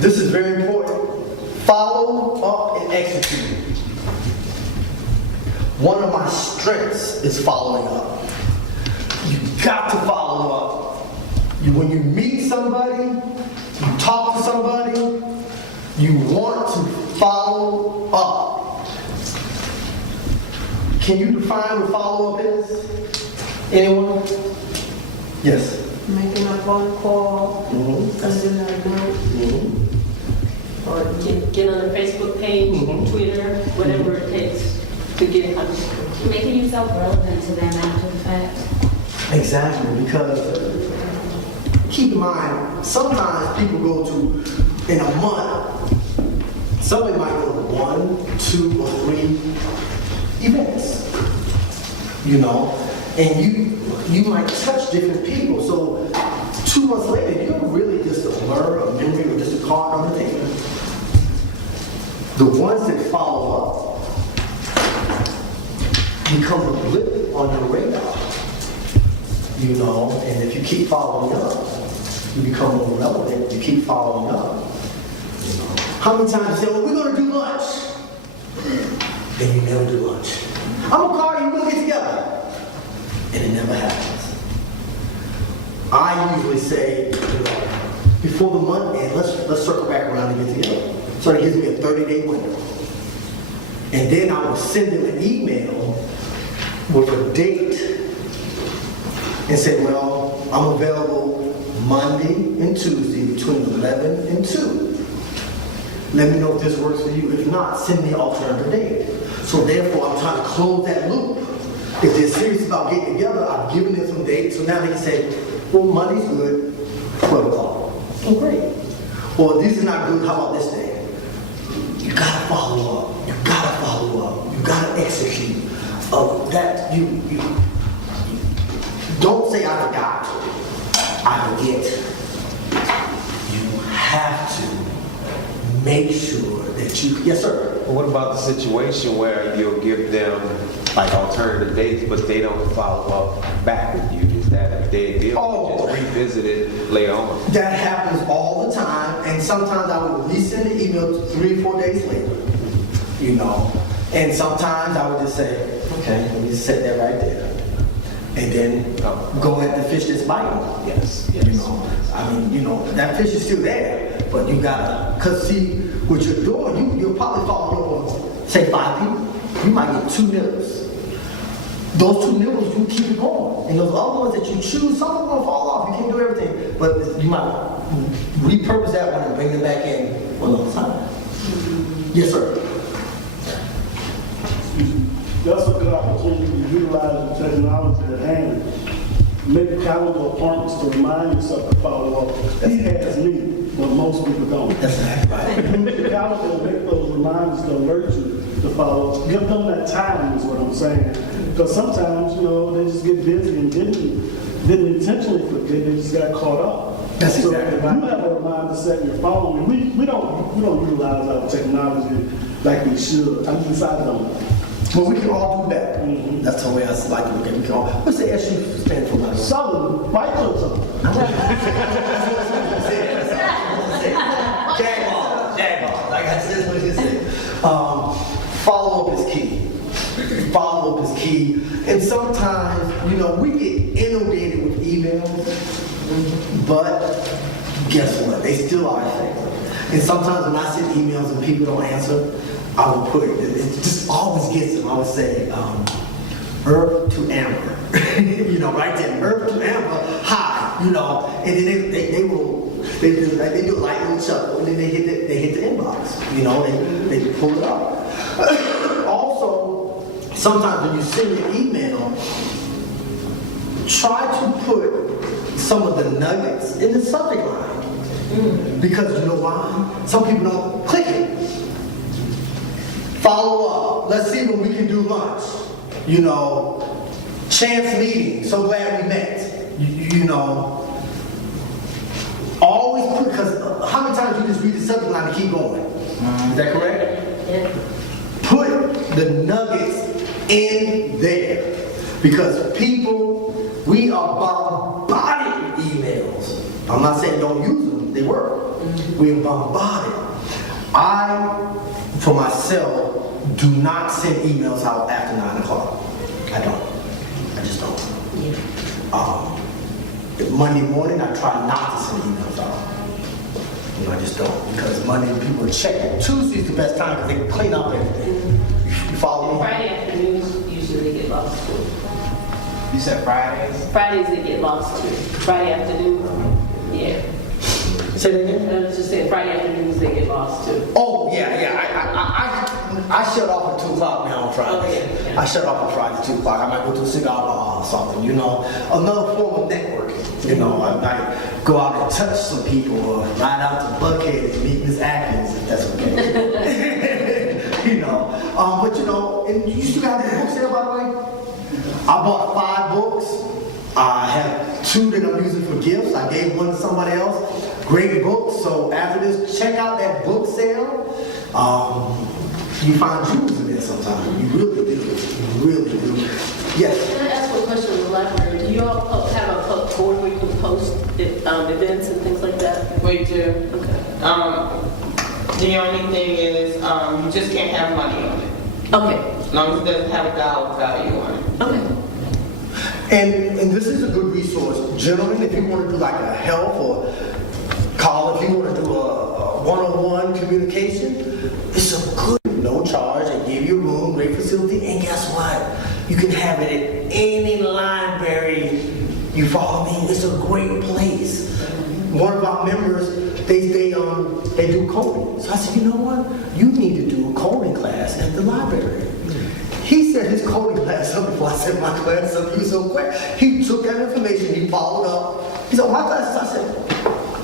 This is very important. Follow up and execute. One of my strengths is following up. You got to follow up. When you meet somebody, you talk to somebody, you want to follow up. Can you define what follow up is? Anyone? Yes. Making a phone call, sending a note, or get on their Facebook page, Twitter, whatever it takes to get in contact. Making yourself relevant to them after the fact. Exactly, because keep in mind, sometimes people go to, in a month, somebody might go to 1, 2, or 3 events, and you might touch different people. So 2 months later, you're really just a blur, a memory, or just a card on the table. The ones that follow up become a blip on your radar, and if you keep following up, you become more relevant, you keep following up. How many times you say, well, we're going to do lunch, then you never do lunch. I'm going to call you, we're going to get together, and it never happens. I usually say, before the month ends, let's circle back around and get together. So it gives me a 30-day window. And then I will send them an email with a date and say, well, I'm available Monday and Tuesday between 11 and 2. Let me know if this works for you. If not, send me an alternative date. So therefore, I'm trying to close that loop. If they're serious about getting together, I've given them some dates, so now they can say, well, Monday's good, 12 o'clock. Oh, great. Or this is not good, how about this day? You gotta follow up. You gotta follow up. You gotta execute. You don't say I forgot. I forget. You have to make sure that you. Yes, sir. What about the situation where you'll give them like alternative dates, but they don't follow up back with you? Is that a dead deal? Oh. Just revisit it later on. That happens all the time, and sometimes I will resend the email 3 or 4 days later. And sometimes I would just say, okay, let me just set that right there. And then go at the fish that's biting. Yes. That fish is still there, but you gotta, because see, what you're doing, you're probably following up on, say, 5 people. You might get 2 nibbles. Those 2 nibbles, you keep it going. And those other ones that you choose, some of them will fall off. You can't do everything. But you might repurpose that one and bring them back in another time. Yes, sir. That's a good opportunity to utilize the technology at hand. Make calendar appointments to remind yourself to follow up. He has me, but most people don't. That's right. Make the calendar and make those reminders to alert you to follow up. Give them that time is what I'm saying. Because sometimes, they just get busy and didn't intentionally forget, they just got caught up. That's so exactly if right. you have a reminder set in your phone, we don't utilize our technology like we should. I'm decided on that. Well, we can all do better. That's the way I like to look at it. We can all. What's the SU stand for? Southern, white clothes. Jaguar. Like I said, what you said. Follow up is key. Follow up is key. And sometimes, we get inundated with emails, but guess what? They still are effective. And sometimes when I send emails and people don't answer, I will put it just always gets them. I would say, Earth to Amber. Right there, Earth to Amber, hi, and then they do a light little chuckle, and then they hit the inbox. They pull it up. Also, sometimes when you send an email, try to put some of the nuggets in the subject line. Because you know why? Some people don't click it. Follow up. Let's see when we can do lunch. Chance meeting. So glad we met. you know, always put, because how many times you just read the subject line and keep going? Is that correct? Yeah. Put the nuggets in there. Because people, we are bombarded with emails. I'm not saying don't use them, they work. We are bombarded. I, for myself, do not send emails out after 9 o'clock. I don't. I just don't. Monday morning, I try not to send emails out. You know, I just don't. Because Monday, people check. Tuesday's the best time because they can clean up everything. You follow me? Friday afternoons usually get lost too. You said Fridays? Fridays they get lost too. Friday afternoon, yeah. Say that again? I was just saying Friday afternoons they get lost too. Oh, yeah. I shut off at 2 o'clock now on Friday. Oh, yeah. I shut off on Friday at 2 o'clock. I might go to a cigar bar or something, you know. Another form of networking. You know, I might go out and touch some people or ride out to Buckhead and meet Miss Atkins, if that's okay. You know. But you know, and you still got the book sale, by the way? I bought 5 books. I have 2 that I'm using for gifts. I gave one to somebody else. Great books. So after this, check out that book sale. You find jewels in there sometimes. You really do. You really do. Yes. Can I ask a question in the library? Do you all have a board where you can post events and things like that? We do. Okay. The only thing is, you just can't have money on it. Okay. As long as it doesn't have a dollar value on it. Okay. And this is a good resource. Gentlemen, if you want to do like a health or call, if you want to do a one-on-one communication, it's a good, no charge. They give you a room, great facility, and guess what? You can have it at any library. You follow me? It's a great place. One of our members, they do coding. So I said, you know what? You need to do a coding class at the library. He set his coding class up before I set my class up. He was so quick. He took that information, he followed up. He said, my class, I said,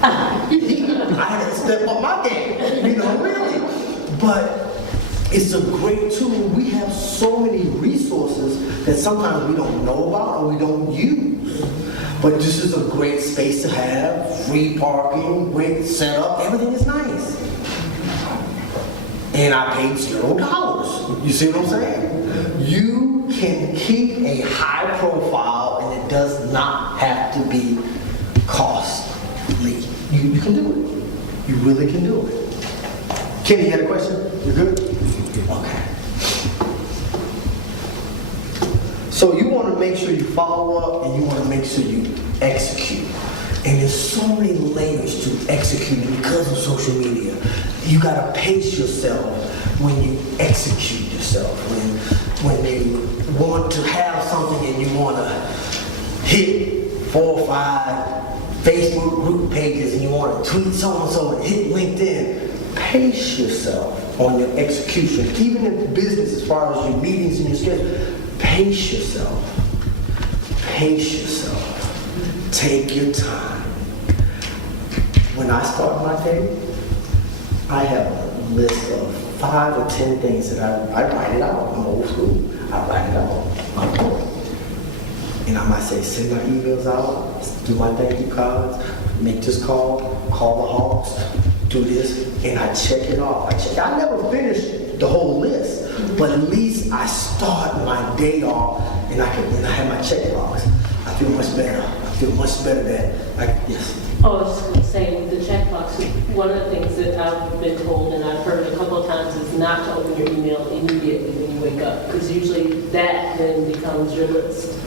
I had to step up my game, you know, really. But it's a great tool. We have so many resources that sometimes we don't know about or we don't use. But this is a great space to have, free parking, great setup, everything is nice. And I paid $0. You see what I'm saying? You can keep a high profile and it does not have to be costly. You can do it. You really can do it. Kenny, you had a question? You good? Okay. So you want to make sure you follow up and you want to make sure you execute. And there's so many layers to executing because of social media. You got to pace yourself when you execute yourself. When you want to have something and you want to hit 4 or 5 Facebook group pages and you want to tweet so-and-so and hit LinkedIn, pace yourself on your execution. Even in business, as far as your meetings and your schedule, pace yourself. Pace yourself. Take your time. When I start my day, I have a list of 5 or 10 things that I write it out. I'm old school. I write it out. I'm bored. And I might say, send my emails out, do my thank you cards, make this call the Hawks, do this, and I check it off. I never finish the whole list, but at least I start my day off and I have my check logs. I feel much better. I feel much better yes. Oh, I was just going to say, with the checkbox, one of the things that I've been told and I've heard a couple of times is not to open your email immediately when you wake up, because usually that then becomes your list.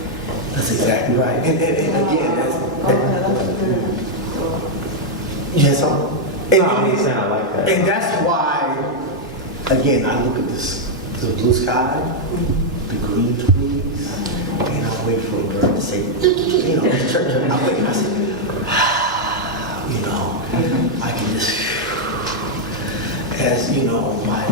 That's exactly right. And again, yes, I like that. and that's why, again, I look at the blue sky, the green trees, and I wait for a bird to say, you know, it's church. I wait and I say, you know, I can just, as you know, my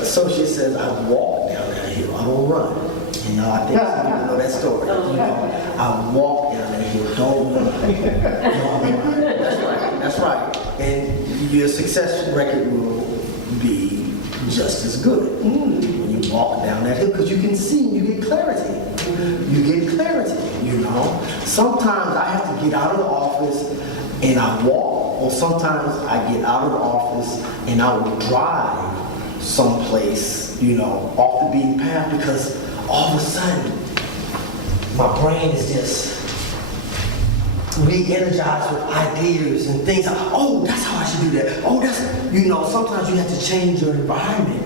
associate says, I walk down that hill. I don't run. You know, I think some people know that story. You know, I walk down that hill. Don't run. Don't run. That's right. And your success record will be just as good when you walk down that hill because you can see, you get clarity. You get clarity, you know. Sometimes I have to get out of the office and I walk, or sometimes I get out of the office and I will drive someplace, you know, off the beaten path, because all of a sudden my brain is just re-energized with ideas and things. Oh, that's how I should do that. Oh, that's, you know, sometimes you have to change your environment.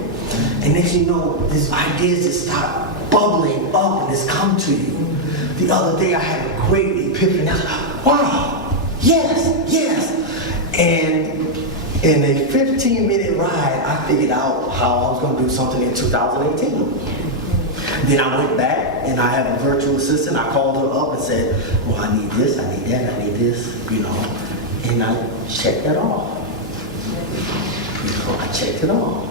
And next thing you know, these ideas just start bubbling up and just come to you. The other day I had a great epiphany. I was like, wow, yes. And in a 15-minute ride, I figured out how I was going to do something in 2018. Then I went back and I have a virtual assistant. I called her up and said, well, I need this, I need that, I need this, you know. And I checked that off. You know, I checked it off.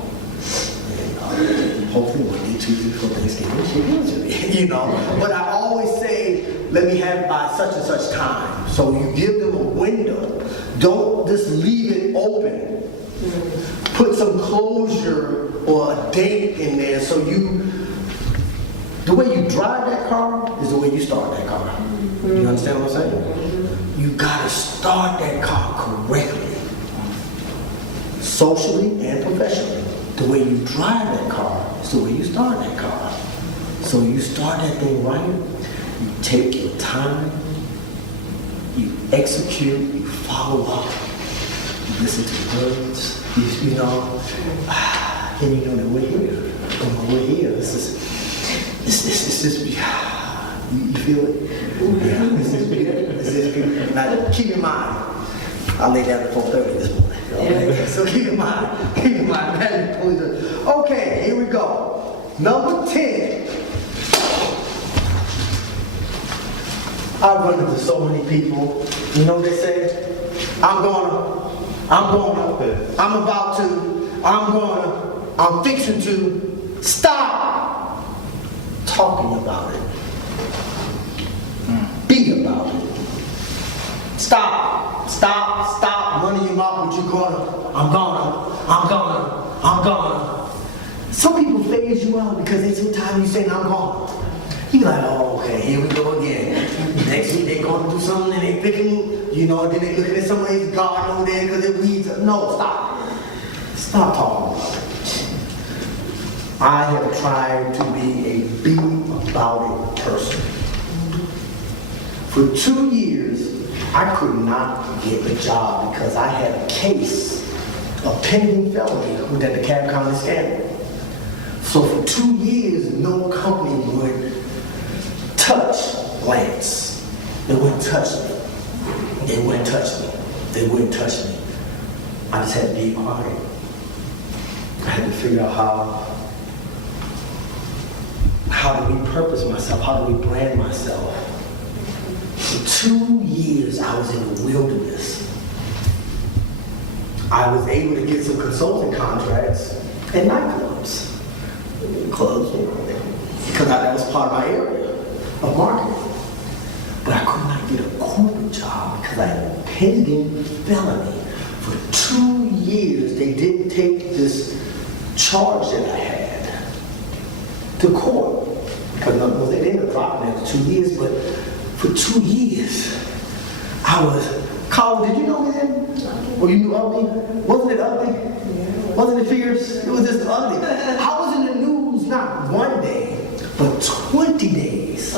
And hopefully one day, 2, 3, 4 Thanksgiving, she gives it me, you know. But I always say, let me have it by such and such time. So you give them a window. Don't just leave it open. Put some closure or a date in there so the way you drive that car is the way you start that car. You understand what I'm saying? You gotta start that car correctly. Socially and professionally. The way you drive that car is the way you start that car. So you start that thing right, you take your time, you execute, you follow up, you listen to the words, you know, and you know that we're here. We're here. This is, you feel it? Yeah, this is good. Now, keep in mind, I laid down at 4:30 this morning. Okay? So keep in mind. Okay, here we go. Number 10. I run into so many people. You know what they say? I'm fixing to. Stop talking about it. Be about it. Stop running your mouth with I'm gonna. Some people phase you out because they so tired of you saying I'm gonna. You be like, oh, okay, here we go again. Next week they gonna do something and they picking, you know, then they looking at somebody's garden over there because it weeds. No, stop. Stop talking about it. I have tried to be a be about it person. For 2 years, I could not get a job because I had a case, a pending felony with the DeKalb County scandal. So for 2 years, no company would touch Lance. They wouldn't touch me. They wouldn't touch me. I just had to be quiet. I had to figure out how to repurpose myself, how to rebrand myself. For 2 years, I was in the wilderness. I was able to get some consulting contracts at nightclubs. Clubs, you know, because that was part of my area of marketing. But I could not get a corporate job because I had a pending felony. For 2 years, they didn't take this charge that I had to court. Because they didn't drop it after 2 years, but for 2 years, I was, Carl, did you know me then? Or you knew of me? Wasn't it ugly? Wasn't it fierce? It was just ugly. I was in the news not 1 day, but 20 days.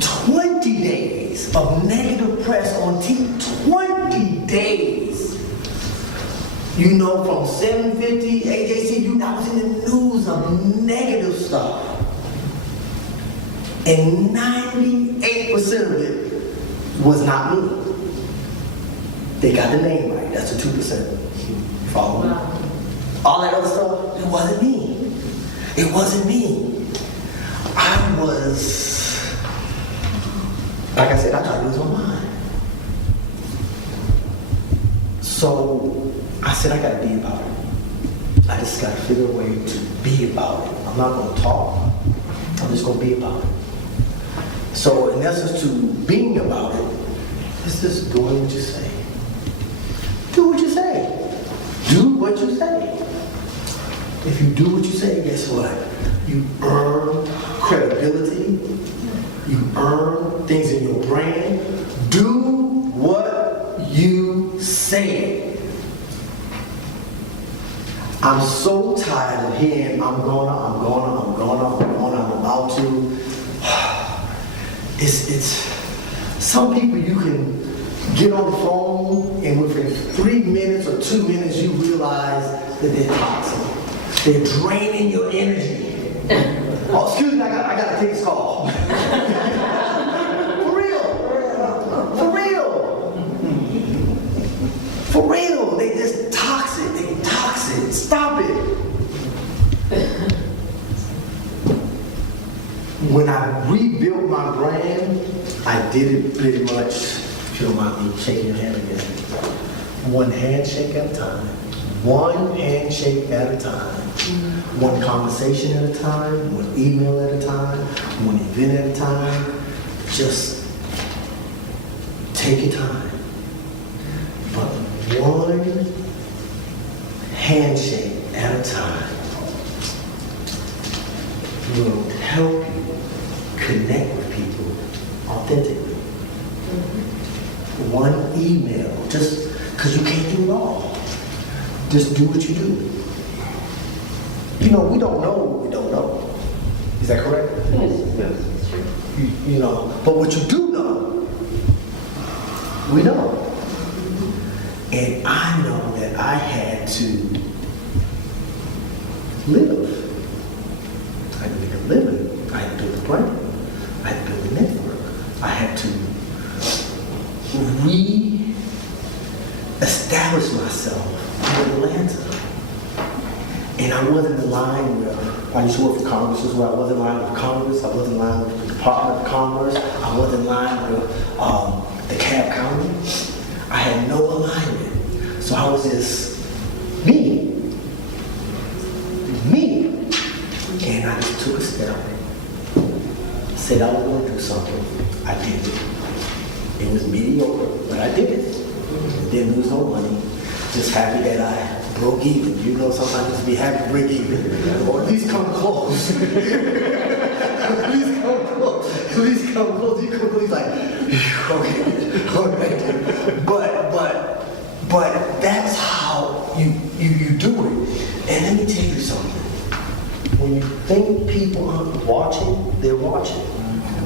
20 days of negative press on TV. 20 days. You know, from 750, AJCU, I was in the news of negative stuff. And 98% of it was not me. They got the name right. That's the 2%. Follow me? All that other stuff, it wasn't me. It wasn't me. I was, like I said, I tried to lose my mind. So I said, I got to be about it. I just got to figure a way to be about it. I'm not going to talk. I'm just going to be about it. So in essence, to being about it, it's just doing what you say. Do what you say. Do what you say. If you do what you say, guess what? You earn credibility. You earn things in your brand. Do what you say. I'm so tired of hearing I'm about to. It's some people you can get on the phone and within 3 minutes or 2 minutes you realize that they're toxic. They're draining your energy. Oh, excuse me, I gotta take this call. For real. For real. For real. They just toxic. They toxic. Stop it. When I rebuilt my brand, I did it pretty much, if you don't mind me shaking your hand again, one handshake at a time. One handshake at a time. One conversation at a time. One email at a time. One event at a time. Just take your time. But one handshake at a time will help you connect with people authentically. One email, just because you can't do it all. Just do what you do. You know, we don't know what we don't know. Is that correct? Yes, it's true. You know, but what you do know, we know. And I know that I had to live. I had to make a living. I had to build a brand. I had to build a network. I had to re-establish myself in Atlanta. And I wasn't aligned with, I used to work for Congress as well. I wasn't aligned with Congress. I wasn't aligned with the Department of Commerce. I wasn't aligned with the Cab County. I had no alignment. So I was just me. And I just took a step. Said I was going to do something. I did it. It was mediocre, but I did it. Didn't lose no money. Just happy that I broke even. You know, sometimes just be happy to break even. Or at least come close. At least come close. At least come close. You come close like, okay. But that's how you do it. And let me tell you something. When you think people aren't watching, they're watching.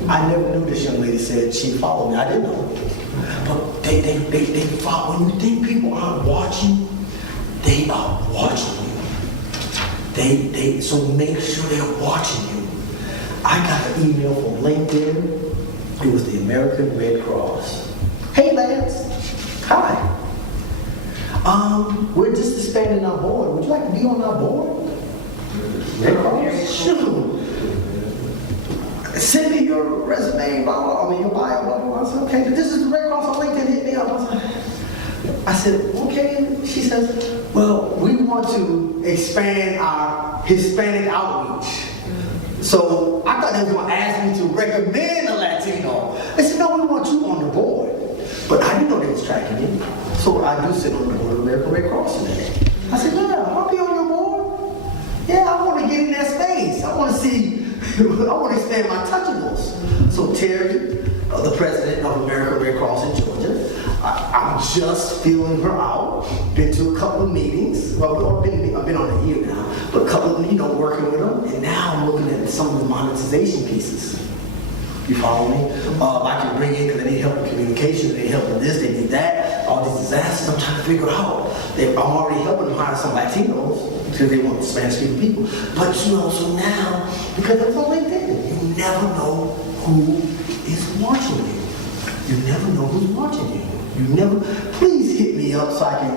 I never knew this young lady said she followed me. I didn't know. But they follow. When you think people aren't watching, they are watching you. So make sure they're watching you. I got an email from LinkedIn. It was the American Red Cross. Hey Lance. Hi. We're just expanding our board. Would you like to be on our board? Red Cross? Sure. Send me your resume, blah, blah, I mean your bio, blah, blah. I said, okay, this is the Red Cross on LinkedIn, hit me up. I said, okay. She says, well, we want to expand our Hispanic outreach. So I thought they were going to ask me to recommend a Latino. They said, no, we want you on the board. But I didn't know they was tracking you. So I do sit on the board of the American Red Cross today. I said, yeah, I'll be on your board. Yeah, I want to get in that space. I want to see, I want to expand my touchables. So Terry, the president of American Red Cross in Georgia, I'm just feeling her out. Been to a couple of meetings. Well, I've been on a year now, but a couple of, working with them. And now I'm looking at some of the monetization pieces. You follow me? I can bring in, because they need help in communication, they need help in this, they need that, all these disasters. I'm trying to figure out. I'm already helping them hire some Latinos, because they want Spanish-speaking people. But, so now, because it's on LinkedIn, you never know who is watching you. You never know who's watching you. You never, please hit me up so I can,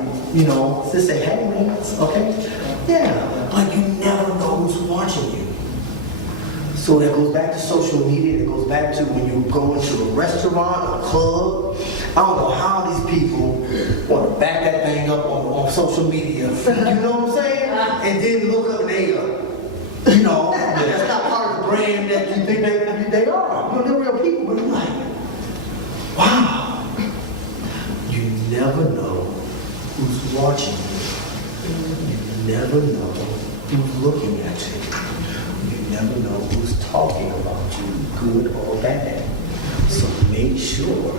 just say, hey man, okay? Yeah, but you never know who's watching you. So that goes back to social media, it goes back to when you go into a restaurant, a club. I don't know how these people want to back that thing up on social media. You know what I'm saying? And then look up and they that's not part of the brand that you think they are. They're real people, but I'm like, wow. You never know who's watching you. You never know who's looking at you. You never know who's talking. talking about you, good or bad. So make sure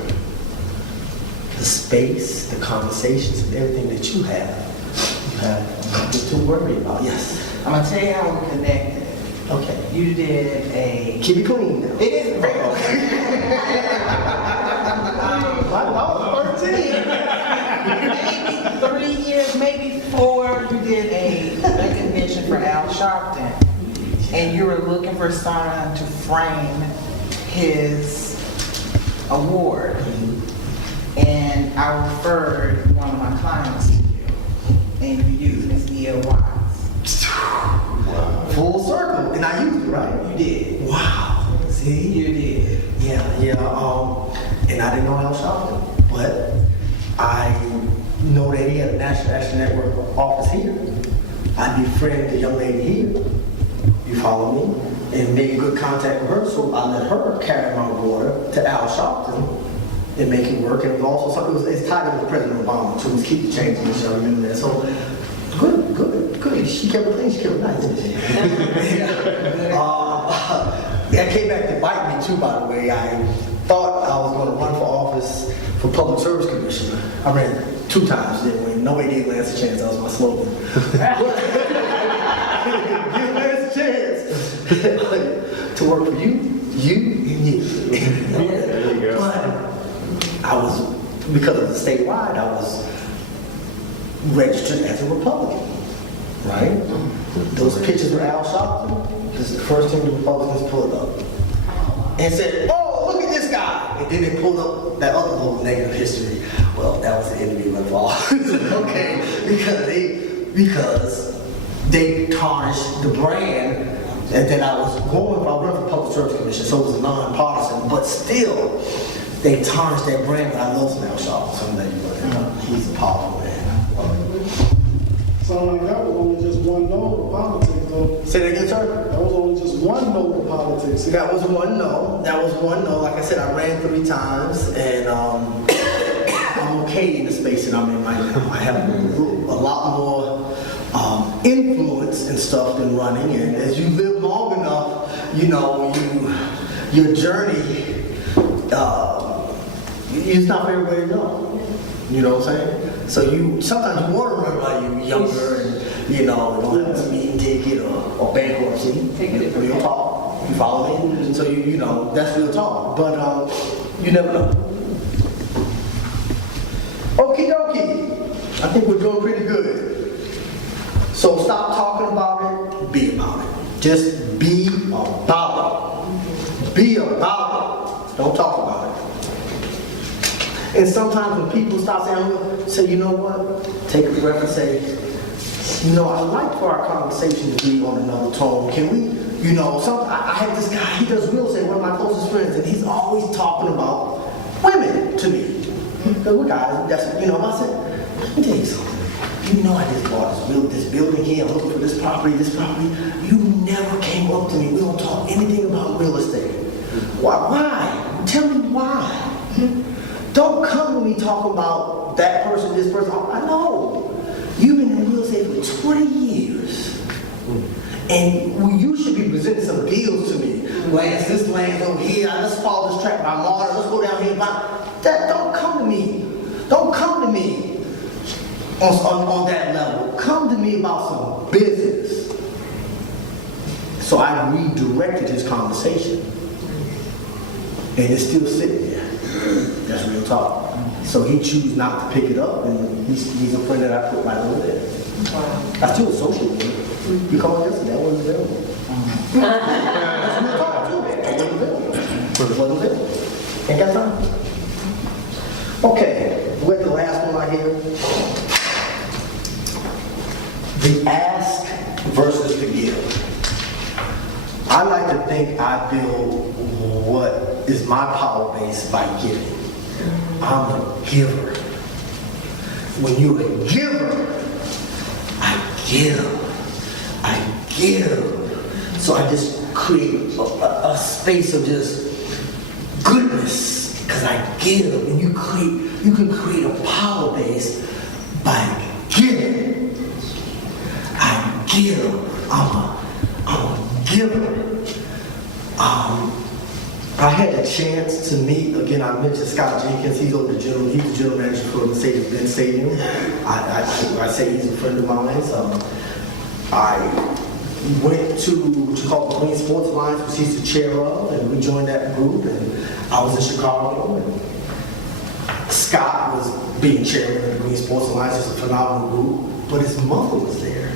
the space, the conversations, and everything that you have nothing to worry about. Yes. I'm gonna tell you how we connected. Okay. You did a. Keep it clean now. It is very. I was 13. Maybe 3 years, maybe 4. You did a recognition for Al Sharpton, and you were looking for someone to frame his award. And I referred one of my clients to you, and you used Miss E.L. Watts. Full circle, and I used it, right? You did. Wow. See? You did. Yeah. And I didn't know Al Sharpton, but I know that he had a National Action Network office here. I befriended the young lady here. You follow me? And made good contact with her, so I let her carry my water to Al Sharpton and make it work. And it was also something, it's tied in with President Obama, so let's keep changing this, y'all remember that. So, good. She kept it clean, she kept it nice, didn't she? That came back to bite me too, by the way. I thought I was going to run for office for Public Service Commissioner. I ran 2 times, didn't win. Nobody gave Lance a chance, that was my slogan. Give Lance a chance to work for you, and you. There you go. But I was, because of the statewide, I was registered as a Republican, right? Those pictures of Al Sharpton, this is the first thing the Republicans pulled up. And said, oh, look at this guy. And then they pulled up that other little negative history. Well, that was the enemy of all. Okay, because they tarnished the brand that I was going for. I run for Public Service Commission, so it was nonpartisan, but still, they tarnished that brand. But I love some Al Sharpton, someday you know, he's a powerful man. So like that was only just one no to politics, though. Say that again, sir? That was only just one no to politics. That was one no. Like I said, I ran 3 times, and I'm okay in the space that I'm in right now. I have a lot more influence and stuff than running, and as you live long enough, you know, your journey, it's not for everybody to know. You know what I'm saying? So sometimes you want to run while you're younger and, you know, don't have a speeding ticket or bankruptcy. Real talk. You follow me? So you know, that's real talk. But you never know. Okie dokie. I think we're doing pretty good. So stop talking about it, be about it. Just be about it. Be about it. Don't talk about it. And sometimes when people start saying, you know what? Take a breath and say, you know, I'd like for our conversation to be on another tone. Can we, you know, I have this guy, he does real estate, one of my closest friends, and he's always talking about women to me. Because we're guys, that's, you know, I said, let me tell you something. You know I just bought this building here, I'm looking for this property. You never came up to me. We don't talk anything about real estate. Why? Tell me why. Don't come to me talking about that person, this person. I know. You've been in real estate for 20 years. And you should be presenting some deals to me. Lance, this land's over here. Let's follow this track by Martin. Let's go down here and buy. Don't come to me. Don't come to me on that level. Come to me about some business. So I redirected his conversation. And it's still sitting there. That's real talk. So he chose not to pick it up, and he's a friend that I put right over there. I still associate with him. He called yesterday, I wasn't available. That's real talk too. I wasn't available. Ain't got time. Okay, we're at the last one right here. The ask versus the give. I like to think I build what is my power base by giving. I'm a giver. When you're a giver, I give. So I just create a space of just goodness because I give. And you can create a power base by giving. I give. I'm a giver. I had a chance to meet, again, I mentioned Scott Jenkins, he's the general manager for the Mercedes-Benz Stadium. I say he's a friend of mine. I went to what you call the Green Sports Alliance, which he's the chair of, and we joined that group, and I was in Chicago, and Scott was being chairman of the Green Sports Alliance. It's a phenomenal group, but his mother was there.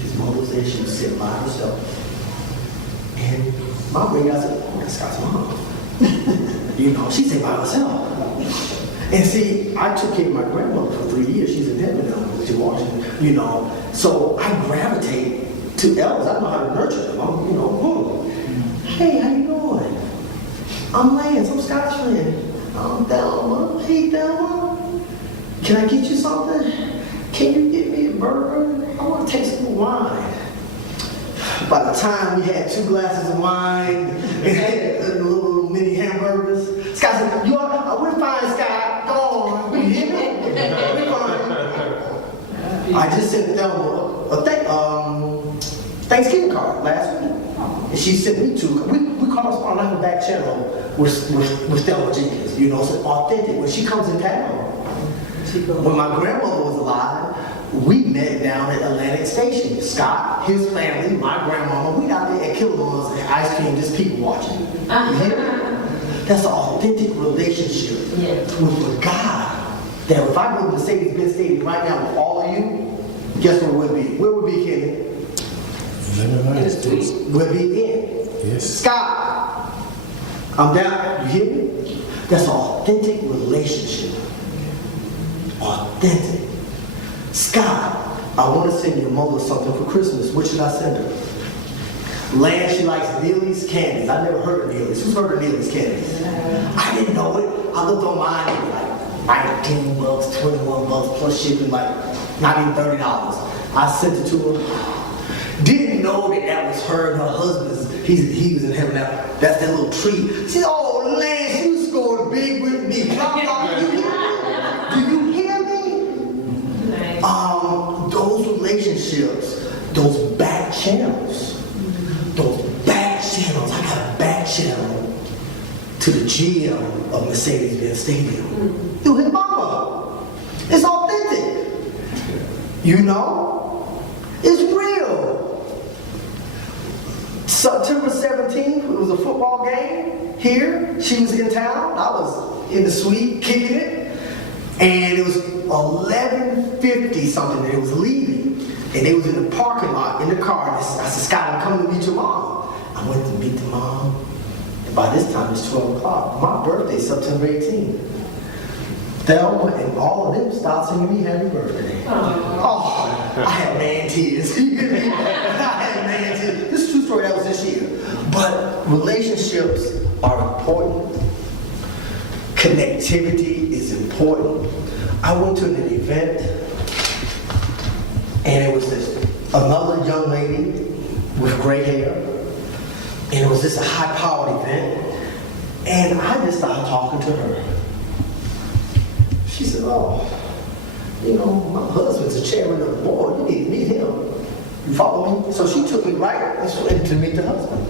His mother was there, she was sitting by herself. And my way, I said, oh, that's Scott's mom. She sat by herself. And see, I took care of my grandmother for 3 years. She's in heaven now, in Washington, So I gravitate to elders. I know how to nurture them. Hey, how you doing? I'm Lance, I'm Scott's friend. I'm Thelma. Hey, Thelma. Can I get you something? Can you get me a burger? I want to taste some wine. By the time we had 2 glasses of wine and little mini hamburgers, Scott said, we're fine, Scott. Go on. You hear me? We're fine. I just sent Thelma a Thanksgiving card last week. And she sent me 2. We correspond on the back channel with Thelma Jenkins. So authentic. When she comes in town, when my grandmother was alive, we met down at Atlantic Station. Scott, his family, my grandmama, we out there at Killiman's and ice cream, just people watching. You hear me? That's an authentic relationship with God. That if I go to the Mercedes-Benz Stadium right now with all of you, guess where we'll be? Where would we be, Kenny? We'll be in. Yes. Scott, I'm down. You hear me? That's an authentic relationship. Authentic. Scott, I want to send your mother something for Christmas. What should I send her? Lance, she likes Neely's candies. I never heard of Neely's. Who's heard of Neely's candies? I didn't know it. I looked online and like $19, $21 plus shipping, like not even $30. I sent it to her. Didn't know that was her and her husband's. He was in heaven now. That's that little treat. She said, oh, Lance, you scored big with me. Do you hear me? Those relationships, those back channels. I got a back channel to the GM of Mercedes-Benz Stadium. Through his mama. It's authentic. It's real. September 17th, it was a football game here. She was in town. I was in the suite kicking it. And it was 11:50 something, and it was leaving. And they was in the parking lot in the car. And I said, Scott, I'm coming to meet your mom. I went to meet the mom. And by this time, it's 12 o'clock. My birthday's September 18th. Thelma and all of them started singing me happy birthday. Oh, I had man tears. I had man tears. This is a true story. That was this year. But relationships are important. Connectivity is important. I went to an event, and it was another young lady with gray hair, and it was just a high-powered event, and I just started talking to her. She said, oh, my husband's a chairman of the board. You need to meet him. You follow me? So she took me right to meet the husband.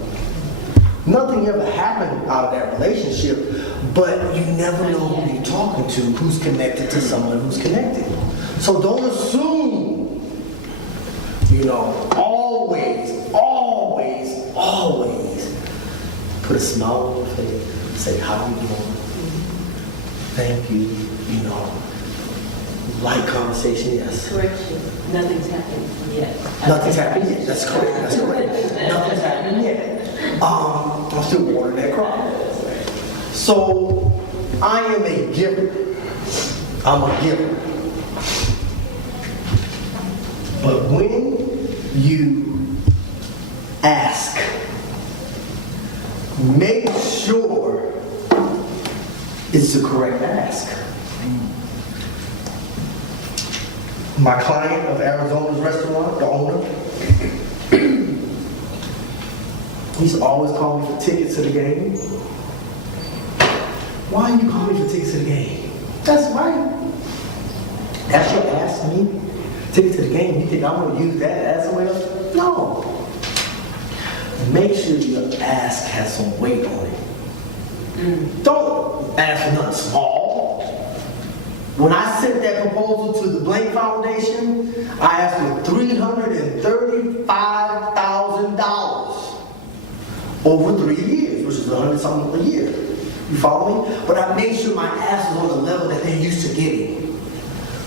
Nothing ever happened out of that relationship, but you never know who you're talking to, who's connected to someone who's connected. So don't assume, always put a smile on your face, say, how you doing? Thank you, light conversation, yes. Correction, nothing's happened yet. Nothing's happened yet, that's correct. Nothing's happened yet. I'm still watering that crop. So, I am a giver. I'm a giver. But when you ask, make sure it's the correct ask. My client of Arizona's restaurant, the owner, he's always calling me for tickets to the game. Why are you calling me for tickets to the game? That's right. That's your ask me? Tickets to the game. You think I'm going to use that as well? No. make sure your ask has some weight on it. Don't ask for nothing small. When I sent that proposal to the Blank Foundation, I asked for $335,000 over 3 years, which is $100-something a year. You follow me? But I made sure my ask was on the level that they're used to getting.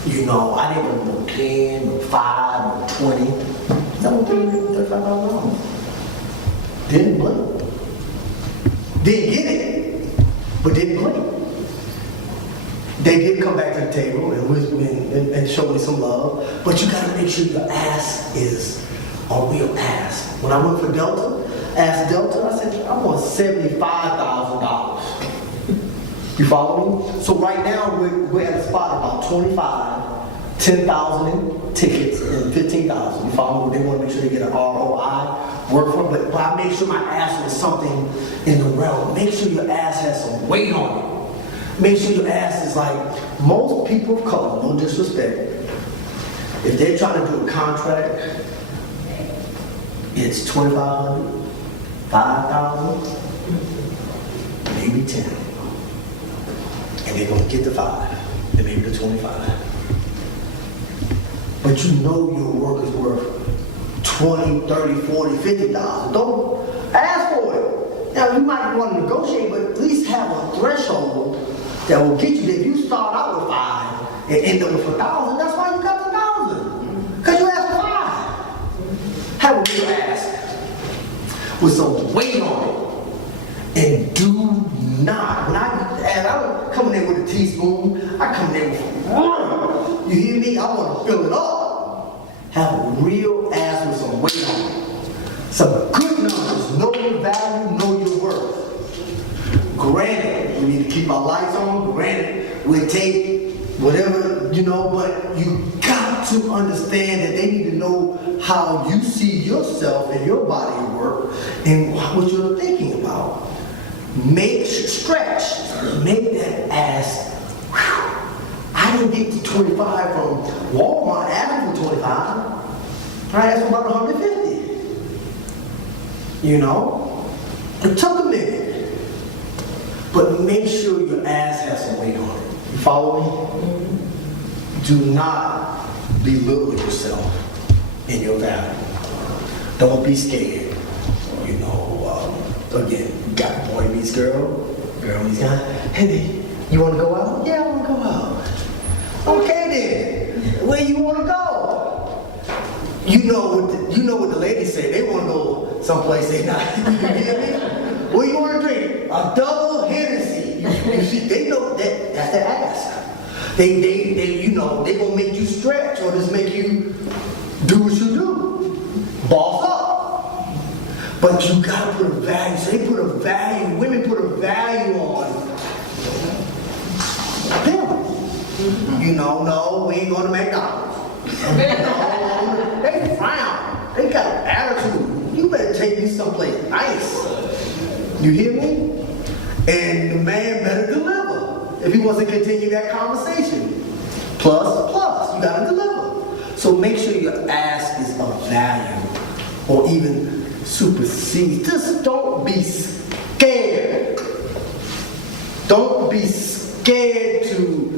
You know, I didn't want no 10, no 5, no 20. That was $335,000. Didn't blink. Didn't get it, but didn't blink. They did come back to the table and show me some love, but you gotta make sure your ask is a real ask. When I went for Delta, asked Delta, I said, I want $75,000. You follow me? So right now, we're at a spot about 25, 10,000 in tickets, and 15,000. You follow me? They want to make sure they get an ROI, work for it, but I make sure my ask was something in the realm. Make sure your ask has some weight on it. Make sure your ask is like, most people of color, no disrespect, if they're trying to do a contract, it's 2,500, 5,000, maybe 10. And they're going to get the 5, and maybe the 25. But you know your work is worth 20, 30, 40, 50,000. Don't ask for it. Now, you might want to negotiate, but at least have a threshold that will get you there. If you start out with 5 and end up with 1,000, that's why you got the 1,000. Because you asked for 5. Have a real ask with some weight on it. And do not, when I don't come in there with a teaspoon, I come in there with, you hear me? I want to fill it up. Have a real ass with some weight on it. Some good numbers, know your value, know your worth. Granted, we need to keep our lights on, granted, we'll take whatever, you know, but you got to understand that they need to know how you see yourself and your body of work and what you're thinking about. Stretch, make that ass. Whew. I didn't get to 25 from Walmart asking for 25. I asked for about 150. You know? It took a minute. But make sure your ass has some weight on it. You follow me? Do not belittle yourself in your value. Don't be scared. You know, again, got boy meets girl meets guy. Hey, you want to go out? Yeah, I want to go out. Okay then, where you want to go? You know what the ladies say. They want to go someplace they not. You hear me? What you want to drink? A double Hennessy. You see, they know that's their ask. They you know, they gonna make you stretch or just make you do what you do. Boss up. But you gotta put a value. So they put a value, women put a value on them. You know, no, we ain't going to McDonald's. No, they frown. They got an attitude. You better take me someplace nice. You hear me? And the man better deliver if he wants to continue that conversation. Plus, you gotta deliver. So make sure your ask is of value or even supersede. Just don't be scared. Don't be scared to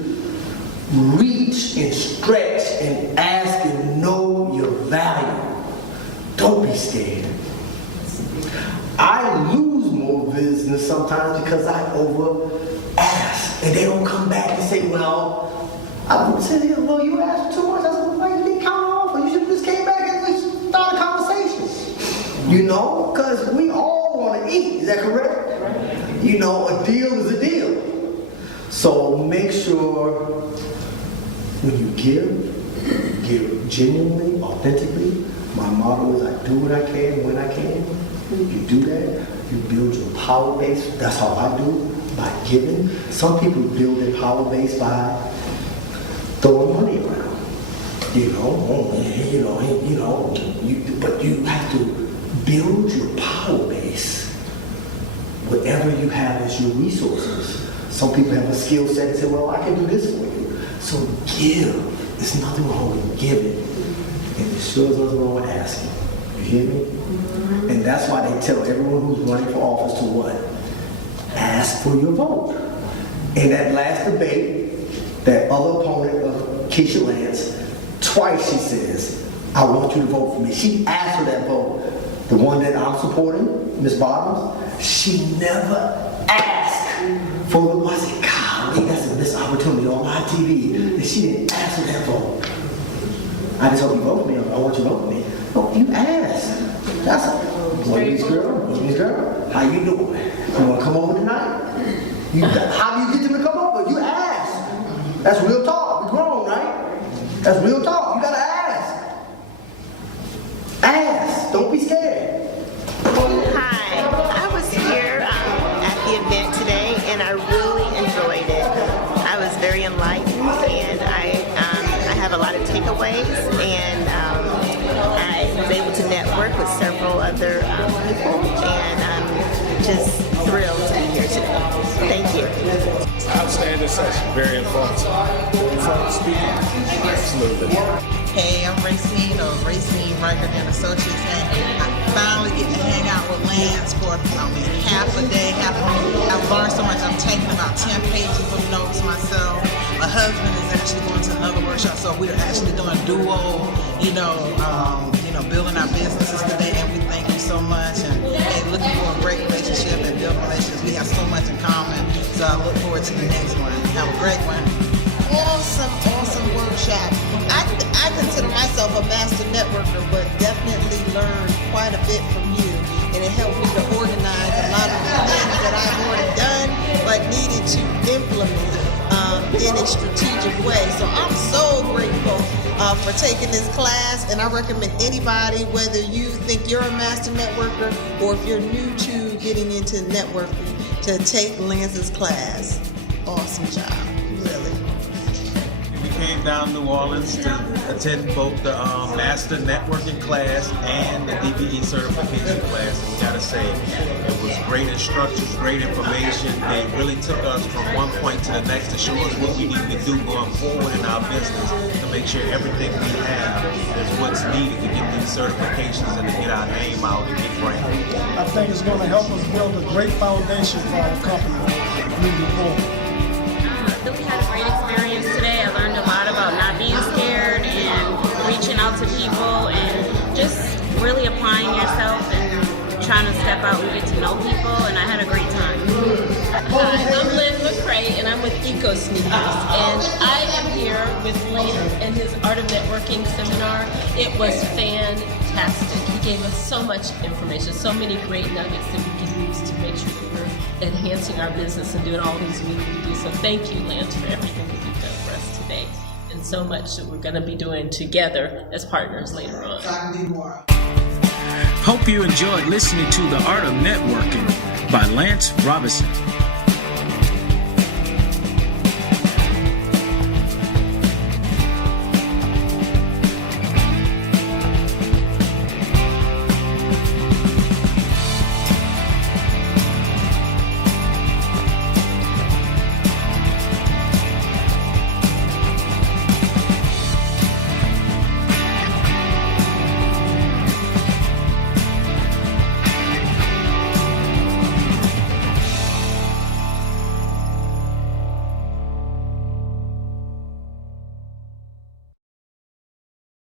reach and stretch and ask and know your value. Don't be scared. I lose more business sometimes because I over ask and they don't come back and say, well, I would say, well, you asked too much. I said, well, why you didn't count off? Or you should have just came back and we start a conversation. You know, because we all want to eat. Is that correct? You know, a deal is a deal. So make sure when you give genuinely, authentically. My motto is I do what I can when I can. You do that, you build your power base. That's how I do, by giving. Some people build their power base by throwing money around. But you have to build your power base. Whatever you have as your resources. Some people have a skill set and say, well, I can do this for you. So give. There's nothing wrong with giving. And there's sure nothing wrong with asking. You hear me? And that's why they tell everyone who's running for office to what? Ask for your vote. In that last debate, that other opponent of Keisha Lance, twice she says, I want you to vote for me. She asked for that vote. The one that I'm supporting, Ms. Bottoms, she never asked for the, I said, golly, that's a missed opportunity on my TV. And she didn't ask for that vote. I just hope you vote for me. I want you to vote for me. No, you asked. That's Wendy's girl. How you doing? You want to come over tonight? How do you get them to come over? You ask. That's real talk. We're grown, right? That's real talk. You gotta ask. Ask. Don't be scared. Hi, I was here at the event today, and I really enjoyed it. I was very enlightened, and I have a lot of takeaways, and I was able to network with several other people, and I'm just thrilled to be here today. Thank you. Outstanding session. Very informative. Very informative speaking. Absolutely. Hey, I'm Racine of Racine Reichert and Associates, and I finally get to hang out with Lance for half a day, half a week. I've learned so much. I'm taking about 10 pages of notes myself. My husband is actually going to another workshop, so we're actually doing duo, building our businesses today, and we thank you so much. And hey, looking for a great relationship and building relationships. We have so much in common, so I look forward to the next one. Have a great one. Awesome workshop. I consider myself a master networker, but definitely learned quite a bit from you. And it helped me to organize a lot of the things that I've already done, but needed to implement in a strategic way. So I'm so grateful for taking this class, and I recommend anybody, whether you think you're a master networker or if you're new to getting into networking, to take Lance's class. Awesome job, really. We came down to New Orleans to attend both the Master Networking class and the DBE certification class. And we gotta say, it was great instructions, great information. They really took us from one point to the next to show us what we need to do going forward in our business to make sure everything we have is what's needed to get these certifications and to get our name out and get branded. I think it's going to help us build a great foundation for our company moving forward. We had a great experience today. I learned a lot about not being scared and reaching out to people and just really applying yourself and trying to step out and get to know people, and I had a great time. Hi, I'm Lynn McCrae, and I'm with Eco Sneakers, and I am here with Lance and his Art of Networking seminar. It was fantastic. He gave us so much information, so many great nuggets that we can use to make sure that we're enhancing our business and doing all things we need to do. So thank you, Lance, for everything that you've done for us today, and so much that we're going to be doing together as partners later on. Hope you enjoyed listening to The Art of Networking by Lance Robertson.